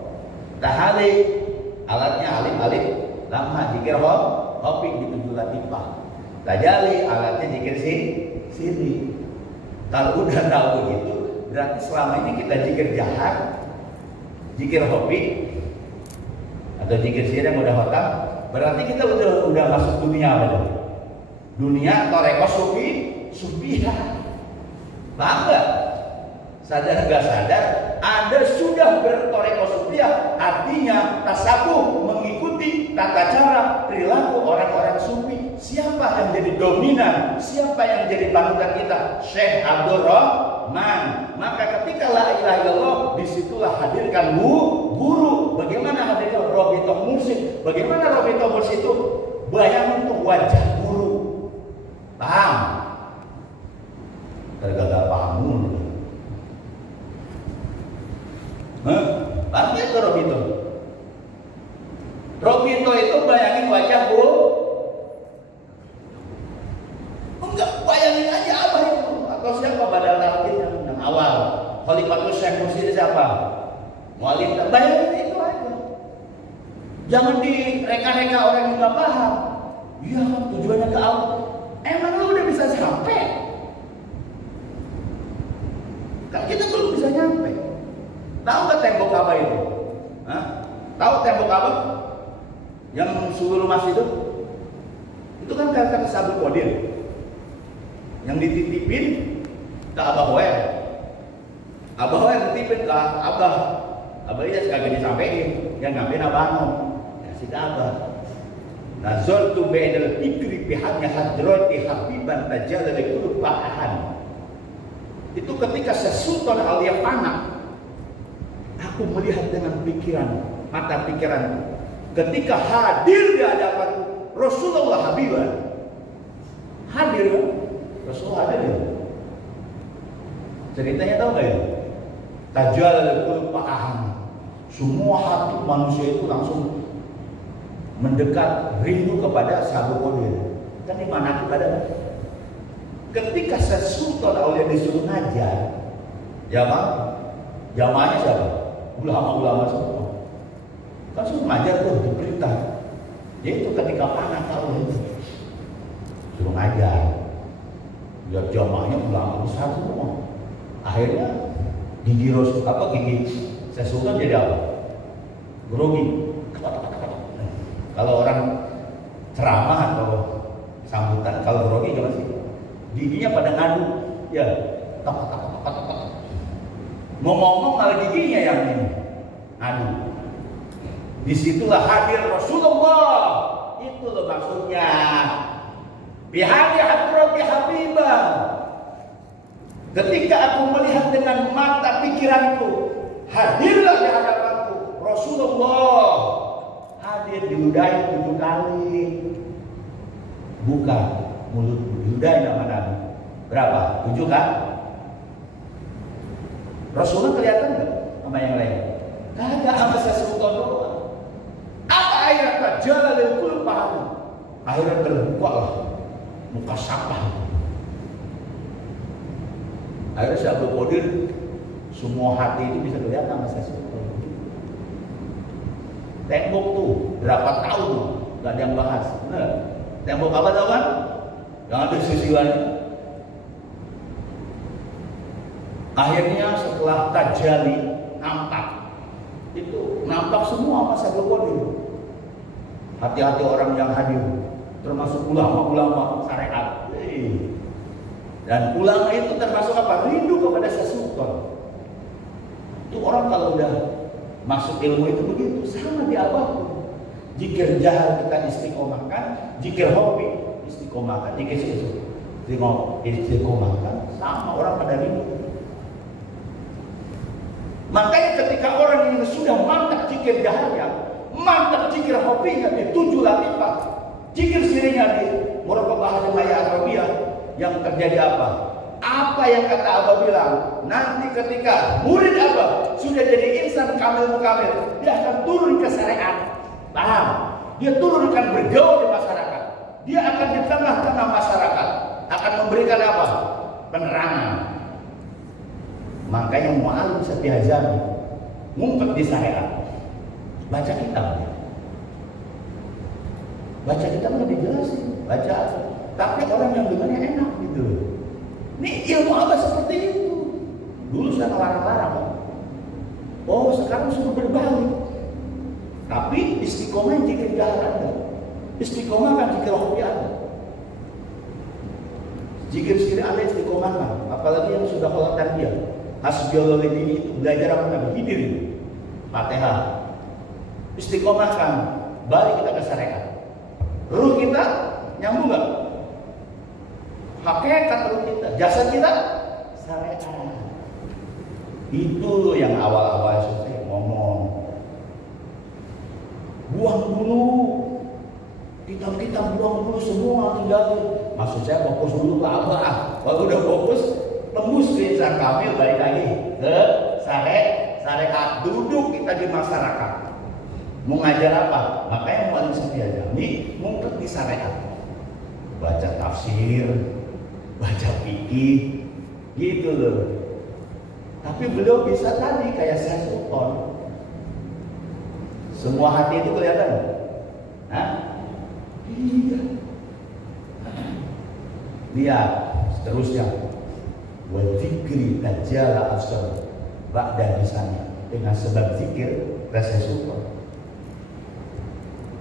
Tahali alatnya alif lama jikir hopi di 7 latifah. Tajali alatnya jikir sini. Kalau udah tahu begitu, berarti selama ini kita jikir jahat, jikir hopi, atau jikir sini yang udah hotam, berarti kita udah masuk dunia apa? Dunia toreko sufiha. Paham nggak? Sadar nggak sadar, Anda sudah bertoreko sufiha, artinya tasawuf mengikuti tata cara perilaku orang-orang sufi. Siapa yang jadi dominan? Siapa yang jadi panutan kita? Syekh Abdul Rahman. Maka ketika la ilaha illallah, disitulah hadirkan guru. Bagaimana hadirkan Robito Mursyid? Bagaimana Robito Mursyid itu? Bayangin tuh wajah guru. Paham? Tergagap paham. Paham ya itu Robito? Robito itu bayangin wajah guru. Enggak, bayangin aja apa itu. Atau siapa Badal Talqin yang awal. Khalifatul Syekh Mursyid siapa? Mualim. Bayangin itu aja. Jangan direka-reka orang yang nggak paham. Iya, tujuannya ke Allah. Emang lu udah bisa sampai? Kan kita belum bisa nyampe. Tahu nggak tembok Ka'bah itu? Hah? Tahu tembok Ka'bah? Yang suruh mas itu kan kata Sabul Qadir. Yang dititipin ke Abah Hoer. Abah Hoer dititipin ke Abah. Abah ini sekagak disampaikan. Yang ngambil Abah kasih ke Abah. Nazartu bainal fikri bihamnya hadrati habiban tajalla likulli fa'ahan. Itu ketika Sultan Aulia Panak, aku melihat dengan pikiran, mata pikiran. Ketika hadir di hadapan Rasulullah Habibah, hadir Rasulullah hadir. Ceritanya tahu nggak ya? Tajalla likulli fa'ahan. Semua hati manusia itu langsung mendekat rindu kepada Sabul Qadir. Kan di mana kepada? Ketika Sultan Aulia disuruh ngajar, jamaahnya siapa? Ulama-ulama semua. Kan suruh ngajar tuh diperintah. Yaitu ketika panas Aulia suruh ngajar. Ya jamaahnya ulama besar semua. Akhirnya gigi Sultan jadi apa? Grogi. Kalau orang ceramah atau sambutan, kalau grogi gimana sih? Giginya pada ngadu, ya, tok. Mau ngomong malah giginya yang ini ngadu. Disitulah hadir Rasulullah. Itu loh maksudnya. Bihadi hadrati habibah. Ketika aku melihat dengan mata pikiranku, hadirlah di hadapanku Rasulullah. Hadir diludahi 7 kali. Buka mulut diludahi nama Nabi. Berapa? 7 kan? Rasulullah kelihatan nggak sama yang lain? Kagak, sama Sultan doang. Apa akhirnya jalan dari kulub paham? Akhirnya terbuka lah muka sapah. Akhirnya Sabul Qadir semua hati itu bisa kelihatan sama Sultan. Tembok tuh berapa tahun nggak ada yang bahas. Bener? Tembok apa tau kan? Yang ada sisiwannya. Akhirnya setelah tajali nampak, itu nampak semua masa Qadir. Hati-hati orang yang hadir, termasuk ulama-ulama syariat. Dan ulama itu termasuk apa? Rindu kepada Sultan. Itu orang kalau udah masuk ilmu itu begitu, sama di apapun. Jikir jahal kita istiqomahkan, jikir hobi istiqomahkan, jikir istiqomahkan, sama orang pada rindu. Makanya ketika orang ini sudah mantap jikir jahalnya, mantap jikir hobinya di 7 latifah, jikir sirinya di muraqabah bahasa Arabiyah, yang terjadi apa? Apa yang kata Abah bilang? Nanti ketika murid Abah sudah jadi insan kamil mukamil, dia akan turun ke syariat. Paham? Dia turun akan bergaul di masyarakat. Dia akan di tengah-tengah masyarakat, akan memberikan apa? Penerangan. Makanya Mu'alim Setiha Jami ngumpet di syariat. Baca kitab. Baca kitab lebih jelas sih, baca. Tapi orang yang dengarnya enak gitu. Ini ilmu Abah seperti itu. Dulu saya ngelarang-larang. Oh, sekarang sudah berbalik. Tapi istiqomah jika jalan ada. Istiqomah kan jika hobi ada. Jika sekiranya ada istiqomah kan. Apalagi yang sudah kholatan dia. Hasbiyallahu ini itu belajar apa namanya? Hidir. Fatihah. Istiqomah kan. Balik kita ke syariat. Ruh kita nyambung nggak? Hakikat ruh kita, jasad kita syariat. Itu yang awal-awal saya ngomong. Buang dulu. Kita buang dulu semua, tinggalin. Maksud saya fokus dulu ke Abah. Kalau udah fokus, tembus ke insan kamil, balik lagi ke syariat. Duduk kita di masyarakat. Mau ngajar apa? Makanya paling setia aja. Ini ngumpet di syariat. Baca tafsir, baca fikih, gitu loh. Tapi beliau bisa tadi kayak saya Sultan. Semua hati itu kelihatan. Hah? Iya. Lihat seterusnya. Wa dzikri tajala asal ba'da misalnya. Dengan sebab zikir rasa Sultan.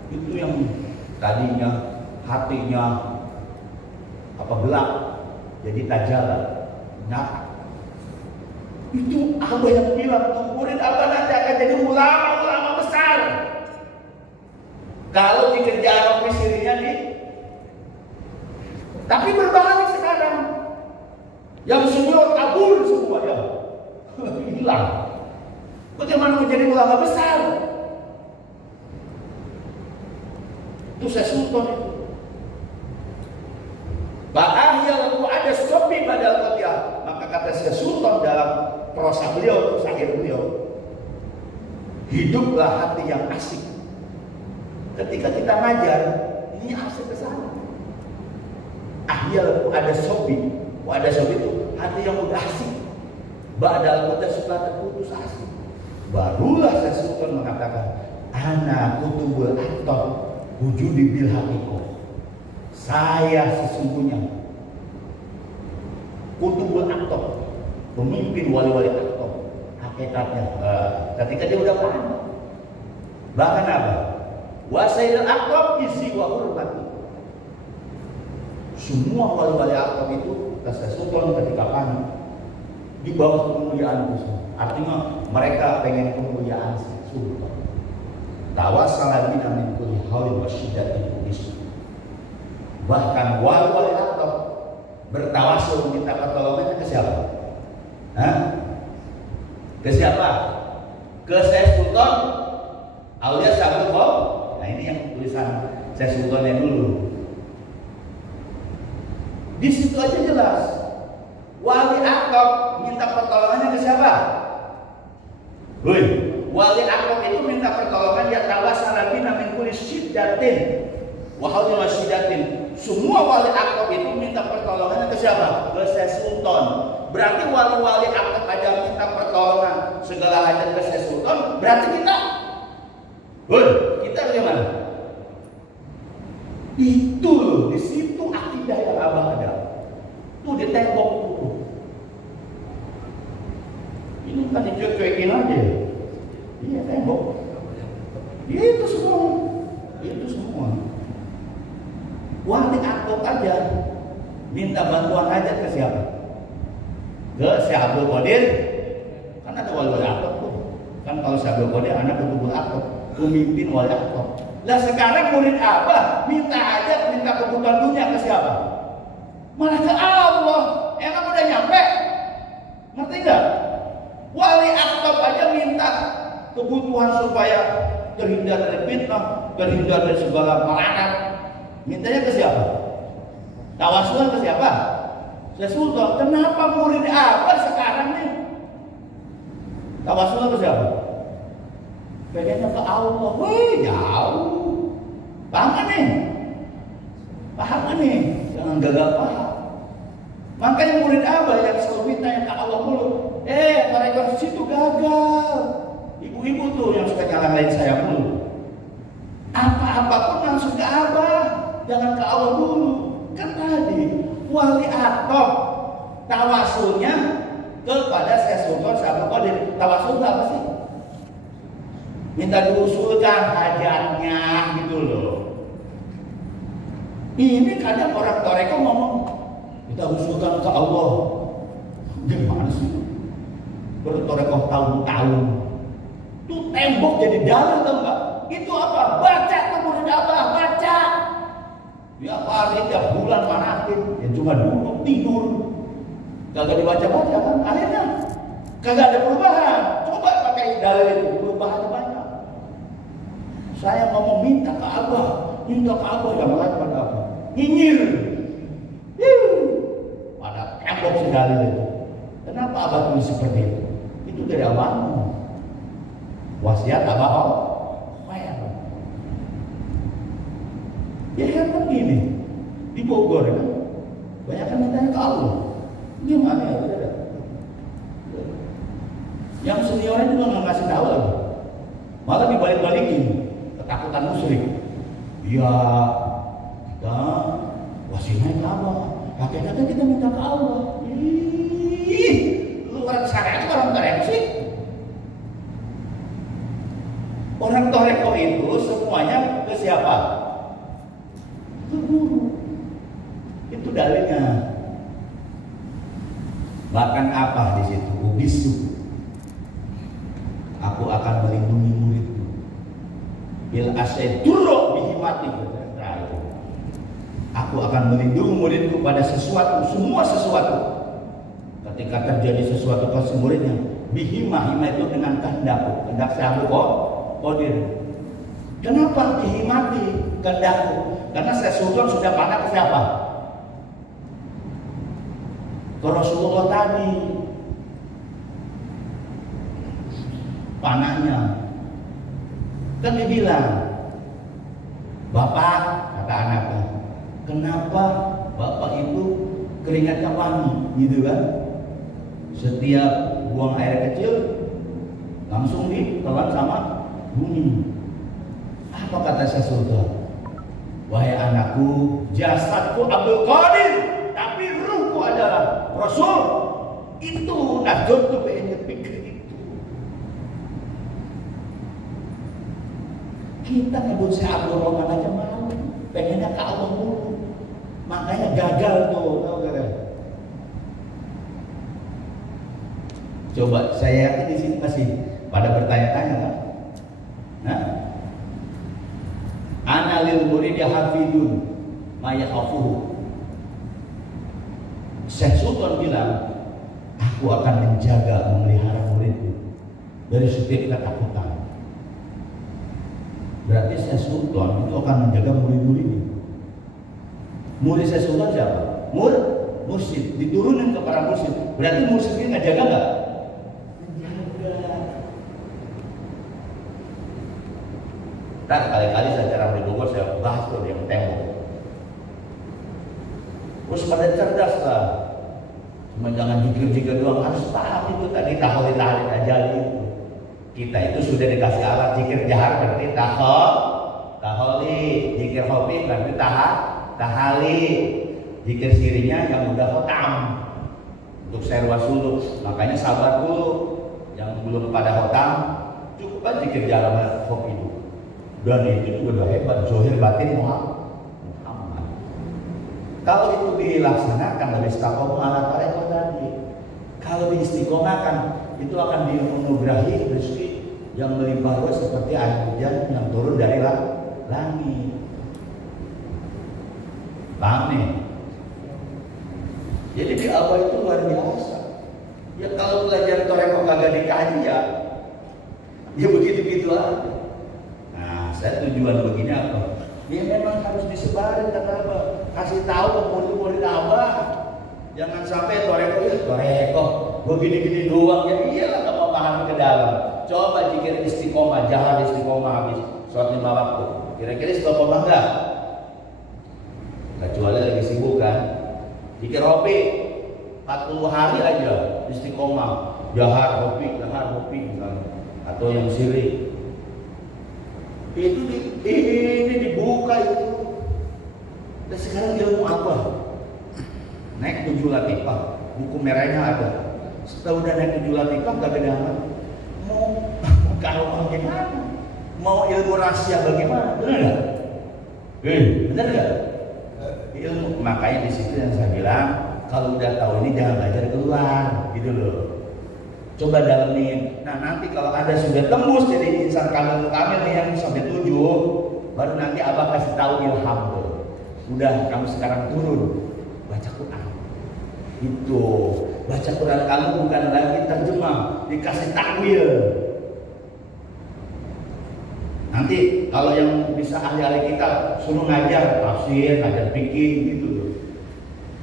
Itu yang tadinya hatinya gelap jadi tajala nyata. Itu Abah yang bilang tuh murid Abah nanti akan jadi ulama besar. Kalau dikerjakan misirinya nih. Tapi berbalik sekarang. Yang senior kabur semua ya. Hilang. Bagaimana menjadi ulama besar? Itu saya Sultan itu. Ba'ahyal ada sobi badal qatiyah. Maka kata saya Sultan dalam prosa beliau, syair beliau, hiduplah hati yang asik. Ketika kita ngajar, ini asik ke sana. Ahyal ada sobi itu hati yang udah asik. Ba'dal qatiyah setelah terputus asik. Barulah saya Sultan mengatakan, ana kutubul aktor wujudi bil haqiqah. Saya sesungguhnya kutubul aktor, pemimpin wali-wali aktor. Hakikatnya ketika dia udah paham. Bahkan apa? Wa sayyidul aktor isi wa hurmati. Semua wali-wali aktor itu kata Sultan ketika paham di bawah kemuliaan itu. Artinya mereka pengen kemuliaan Sultan. Tawassala bina min kulli haulin wa syiddatin qudus. Bahkan wali-wali aktor bertawasul minta pertolongannya ke siapa? Hah? Ke siapa? Ke Syekh Sultan alias Abdul Qadir. Nah ini yang tulisan Syekh Sultan yang dulu. Di situ aja jelas. Wali aktor minta pertolongannya ke siapa? Woi, wali aktor itu minta pertolongan ya tawassala bina min kulli syiddatin wa haulin wa syiddatin. Semua wali aktor itu minta pertolongannya ke siapa? Ke Syekh Sultan. Berarti wali-wali aktor aja minta pertolongan segala hajat ke Syekh Sultan. Berarti kita, kita bagaimana? Itu loh, di situ akidah yang Abah ada. Tuh di tembok tuh. Ini kan dicuekin aja. Iya tembok. Itu semua. Itu semua. Wali aktor aja minta bantuan aja ke siapa? Ke Syekh Abdul Qadir. Kan ada wali-wali aktor tuh. Kan kalau Syekh Abdul Qadir anak betul-betul aktor, pemimpin wali aktor. Lah sekarang murid Abah minta aja, minta kebutuhan dunia ke siapa? Malah ke Allah. Emang udah nyampe? Ngerti nggak? Wali aktor aja minta kebutuhan supaya terhindar dari fitnah, terhindar dari segala pelanggaran. Mintanya ke siapa? Tawassul ke siapa? Syekh Sultan. Kenapa murid Abah sekarang nih tawassul ke siapa? Pengennya ke Allah. Wih jauh. Paham kan nih? Paham kan nih? Jangan gagal paham. Makanya murid Abah yang selalu mintanya ke Allah mulu. Mereka di situ gagal. Ibu-ibu tuh yang suka nyalain saya mulu. Apa-apapun langsung ke Abah. jangan ke Allah dulu. Kan tadi wali atom tawasulnya kepada Syekh Sultan Syabul Qadir. Tawasul apa sih? Minta diusulkan hajatnya gitu loh. Ini kadang orang toreko ngomong kita usulkan ke Allah. Gimana sih? Bertoreko tahun-tahun. Tuh tembok jadi dalam tau nggak? Itu apa? Baca kemudian apa? Baca. Ya hari tiap bulan manakin. Ya cuma duduk tidur. Kagak dibaca-baca kan? Akhirnya kagak ada perubahan. Coba pakai dalil itu, perubahannya banyak. Saya ngomong minta ke Abah yang lain pada apa? Nyinyir. Pada tembok si dalil itu. Kenapa Abah tulis seperti itu? Itu dari awalnya. Wasiat Abah ya kan begini di Bogor ya kan banyak kan mintanya ke Allah. Gimana ya? Yang seniornya juga nggak ngasih tahu lagi, malah dibalik-balikin ketakutan musyrik. Ya kita wasiatnya ke Allah, kata kita minta ke Allah. Lu orang sekarang itu orang toreko sih. Orang toreko itu semuanya ke siapa? Ke guru. Itu dalilnya. Bahkan apa di situ? Ubisu. Aku akan melindungi muridku. Bil asyadurro bihimati. Aku akan melindungi muridku pada sesuatu, semua sesuatu. Ketika terjadi sesuatu pada muridnya, bihimah, himah itu dengan kehendak Syabul Qadir. Kenapa dihimati kehendakku? Karena Syekh Sultan sudah panah ke siapa? Ke Rasulullah tadi. Panahnya. Kan dia bilang, Bapak, kata anaknya, kenapa Bapak itu keringatnya wangi, gitu kan? Setiap buang air kecil, langsung ditelan sama bumi. Apa kata Syekh Sultan? Wahai anakku, jasadku Abdul Qadir, tapi ruhku adalah Rasul. Itu najot tuh pengen pikir itu. Kita nyebut si Abdul Rahman aja malu, pengennya ke Allah dulu. Makanya gagal tuh, tahu gak? Coba saya yakin di sini masih pada bertanya-tanya kan? Nah, ana lil muridi hafidun maya khafuhu. Syekh Sultan bilang, aku akan menjaga, memelihara muridku dari setiap ketakutan. Berarti Syekh Sultan itu akan menjaga murid-muridnya. Murid Syekh Sultan siapa? Mursyid, diturunin ke para mursyid. Berarti mursyidnya nggak jaga nggak? Dan kali-kali saya ceramah di Bogor saya bahas tuh yang tembok. Terus pada cerdas lah. Cuma jangan jikir-jikir doang, harus paham itu tadi tahlil ajali itu. Kita itu sudah dikasih alat zikir jahar berarti taholi, zikir hobi berarti tahali, zikir sirinya yang udah khotam untuk serwas dulu. Makanya sabar dulu, yang belum pada khotam cukup aja zikir jahar hobi dulu. Dan itu juga udah hebat, zohir batin Muhammad. Kalau itu dilaksanakan dari istiqomah ala tarekat tadi, kalau diistiqomahkan itu akan dianugerahi rezeki yang melimpah ruah seperti air hujan yang turun dari langit. Paham nih? Jadi di awal itu luar biasa. Ya kalau belajar toreko kagak dikaji ya begitu-begitu aja. Saya tujuan begini apa? Ya memang harus disebarin, kenapa? Kasih tahu ke murid-murid Abah. Jangan sampai toreko begini-gini doang. Ya iyalah gak mau paham ke dalam. Coba jikir istiqomah, jalan istiqomah habis sholat 5 waktu. Kira-kira istiqomah enggak? Kecuali lagi sibuk kan? Jikir hobi 40 hari aja istiqomah, jahar hobi misalnya. Atau yang syirik. Itu ini dibuka itu. Dan sekarang ilmu apa? Naik 7 latifah, buku merahnya ada. Setelah udah naik 7 latifah gak beda amat. Mau karomah bagaimana? Mau ilmu rahasia bagaimana? Benar nggak? Benar nggak? Ilmu, makanya di situ yang saya bilang, kalau udah tahu ini jangan belajar keluar, gitu loh. Coba dalemin. Nah nanti kalau ada sudah tembus jadi insan kamil nih yang sampai 7, baru nanti abang kasih tahu ilham tuh. Udah kamu sekarang turun baca Quran. Itu baca Quran kamu bukan lagi terjemah, dikasih takwil. Nanti kalau yang bisa ahli-ahli kita suruh ngajar tafsir, ngajar fikih gitu loh.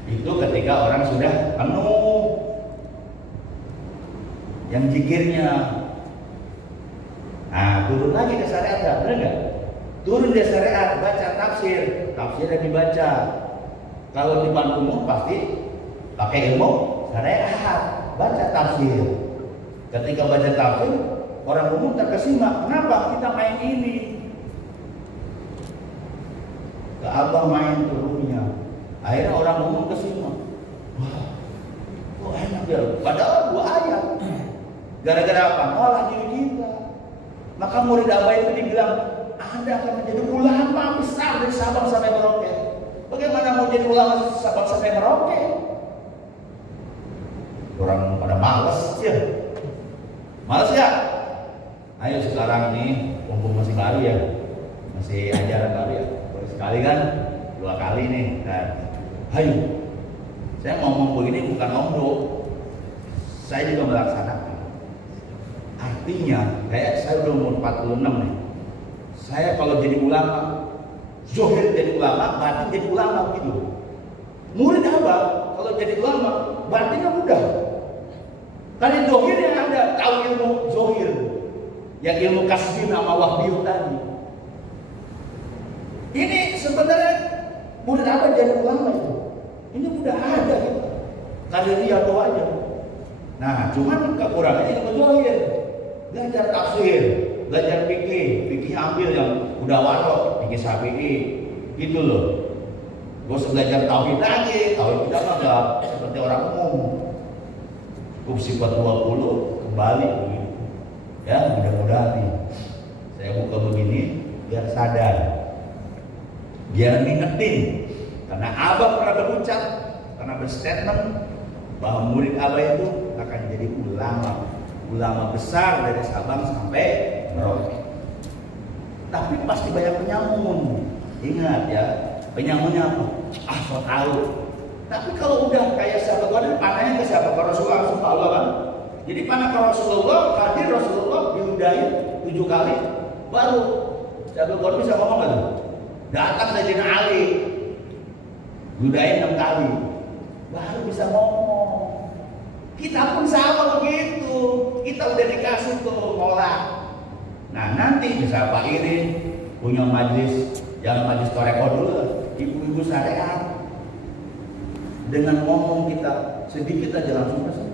Itu ketika orang sudah penuh yang jikirnya. Nah, turun lagi ke syariat, benar nggak? Turun di syariat, baca tafsir, tafsirnya dibaca. Kalau di depan umum pasti pakai ilmu syariat, baca tafsir. Ketika baca tafsir, orang umum terkesima. Kenapa kita main ini? Ke abang main ke rumahnya. Akhirnya orang umum kesima. Wah, kok enak ya? Padahal 2 ayat. Gara-gara apa? Malah diri kita. Maka murid abah itu dibilang, Anda akan menjadi ulama besar dari Sabang sampai Merauke. Bagaimana mau jadi ulama Sabang sampai Merauke? Orang pada males ya. Males ya? Ayo sekarang ini mumpung masih baru ya, masih ajaran baru ya. Baru sekali kan, 2 kali nih. Dan ayo, saya ngomong begini bukan omdo, saya juga melaksanakan. Artinya, kayak saya udah umur 46 nih. Saya kalau jadi ulama, zohir jadi ulama, batin jadi ulama gitu. Murid apa? Kalau jadi ulama, batinnya mudah. Tadi zohir yang ada, tahu ilmu zohir. Yang ilmu kasbin sama wahbiyu tadi. Ini sebenarnya murid apa jadi ulama itu? Ini udah ada gitu. Karirnya tuh aja. Nah, cuman kekurangannya ilmu zohir. Belajar tafsir, belajar fikih ambil yang udah warok, fikih Syafi'i, gitu loh. Gak usah belajar tauhid lagi, tauhid kita mah gak seperti orang umum. Cukup sifat 20 kembali begitu. Ya mudah-mudahan nih saya buka begini biar sadar, biar ngingetin. Karena abang pernah berucap, pernah berstatement bahwa murid abah itu akan jadi ulama besar dari Sabang sampai Merauke. Tapi pasti banyak penyamun. Ingat ya, penyamunnya apa? So tahu. Tapi kalau udah kayak sahabat Qadir, panahnya ke siapa? Ke Rasulullah kan? Jadi panah ke Rasulullah, hadir Rasulullah diudahin 7 kali, baru sahabat Qadir bisa ngomong kan? Datang Sayyidina Ali, diudahin 6 kali, baru bisa ngomong. Kita pun sama begitu. Kita udah dikasih tuh mola. Nah nanti bisa Pak Irin punya majlis, jangan majlis toreko dulu, ibu-ibu syariat. Dengan ngomong kita sedikit aja langsung masuk.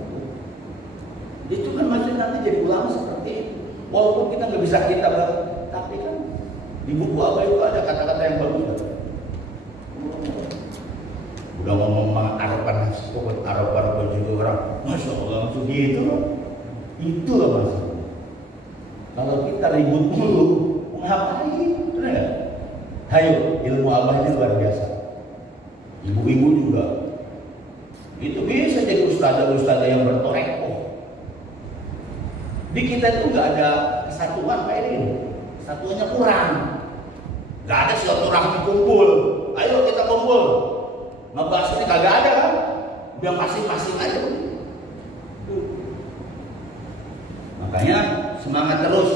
Itu kan masih nanti jadi ulama seperti itu. Walaupun kita nggak bisa kita, tapi kan di buku apa itu ada kata-kata yang bagus. Udah ngomong Arapan, pokok Arapan juga orang, masya Allah langsung gitu loh. Itu loh maksudnya. Kalau kita ribut dulu, ngapain? Benar nggak? Hayo, ilmu abah ini luar biasa. Ibu-ibu juga. Itu bisa jadi ustazah yang bertoreko. Di kita itu nggak ada kesatuan kayak ini. Kesatuannya kurang. Nggak ada silaturahmi kumpul. Ayo kita kumpul. Ngebahas ini kagak ada kan? Udah masing-masing aja. Makanya semangat terus.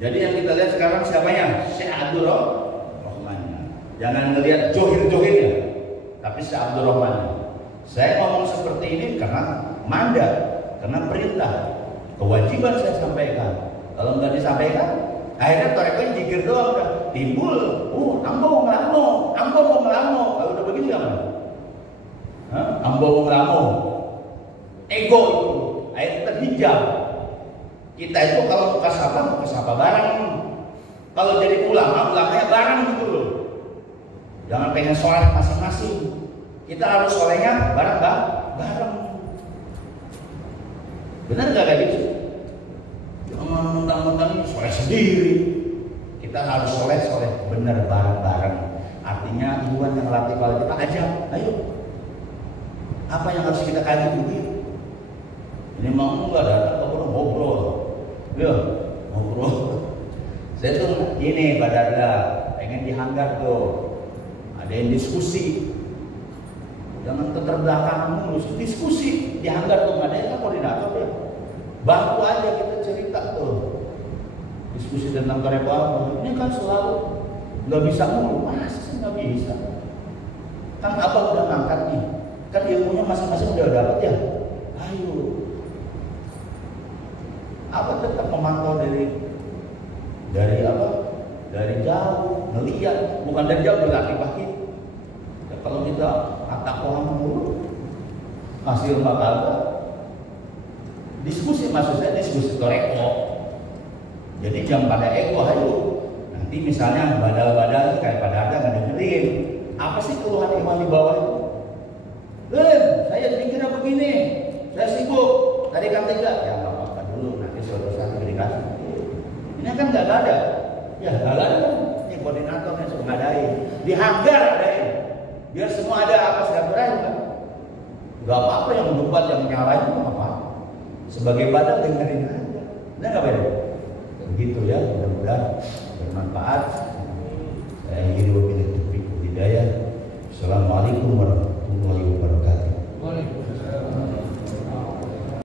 Jadi yang kita lihat sekarang siapanya? Syekh Abdul Rahman. Jangan ngelihat johir-johirnya, tapi Syekh Abdul Rahman. Saya ngomong seperti ini karena mandat, karena perintah, kewajiban saya sampaikan. Kalau nggak disampaikan, akhirnya toreko jikir doang udah timbul. Ambo ngelamo. Kalau udah begitu ya mana? Ambo ngelamo. Ego itu akhirnya terhijab. Kita itu kalau ke Sabang bareng. Kalau jadi ulamanya bareng gitu loh. Jangan pengen soleh masing-masing. Kita harus solehnya bareng-bareng. Benar nggak kayak gitu? Jangan mentang-mentang soleh sendiri. Kita harus soleh bener bareng-bareng. Artinya Iwan yang latih kalau kita ajak, ayo. Apa yang harus kita kaji dulu? Ini mau nggak datang ngobrol, ya ngobrol. Saya tuh ini Badada pengen dihanggar tuh, ada yang diskusi. Jangan keterbelakangan mulu, diskusi dihanggar tuh, nggak ada yang koordinator ya. Bangku aja kita cerita tuh, diskusi tentang karya baru. Ini kan selalu nggak bisa mulu, masa nggak bisa? Kan abang udah ngangkat nih, kan ilmunya masing-masing udah dapat ya. Ayo, apa tetap memantau dari apa? Dari jauh, ngeliat, bukan dari jauh berarti pasti. Ya, kalau kita atak orang mulu, hasil bakal diskusi, maksud saya diskusi toreko. Jadi jangan pada ego, ayo. Nanti misalnya badal-badal kayak pada ada nggak dengerin. Apa sih keluhan Iman di bawah itu? Saya pikirnya begini, saya sibuk. Tadi kan tidak, ya nggak apa-apa dulu. Nanti suatu saat dikasih. Ini kan nggak ada. Ya nggak ada. Ini koordinatornya sudah ngadain. Dihanggar adain. Biar semua ada apa sedang berakhir kan. Gak apa-apa yang mendebat, yang nyalain itu apa? Sebagai badan dengerin aja. Benar nggak beda? Begitu ya. Mudah-mudahan bermanfaat. Saya ingin wabillahi taufiq wal hidayah. Assalamualaikum warahmatullahi wabarakatuh. Waalaikumsalam.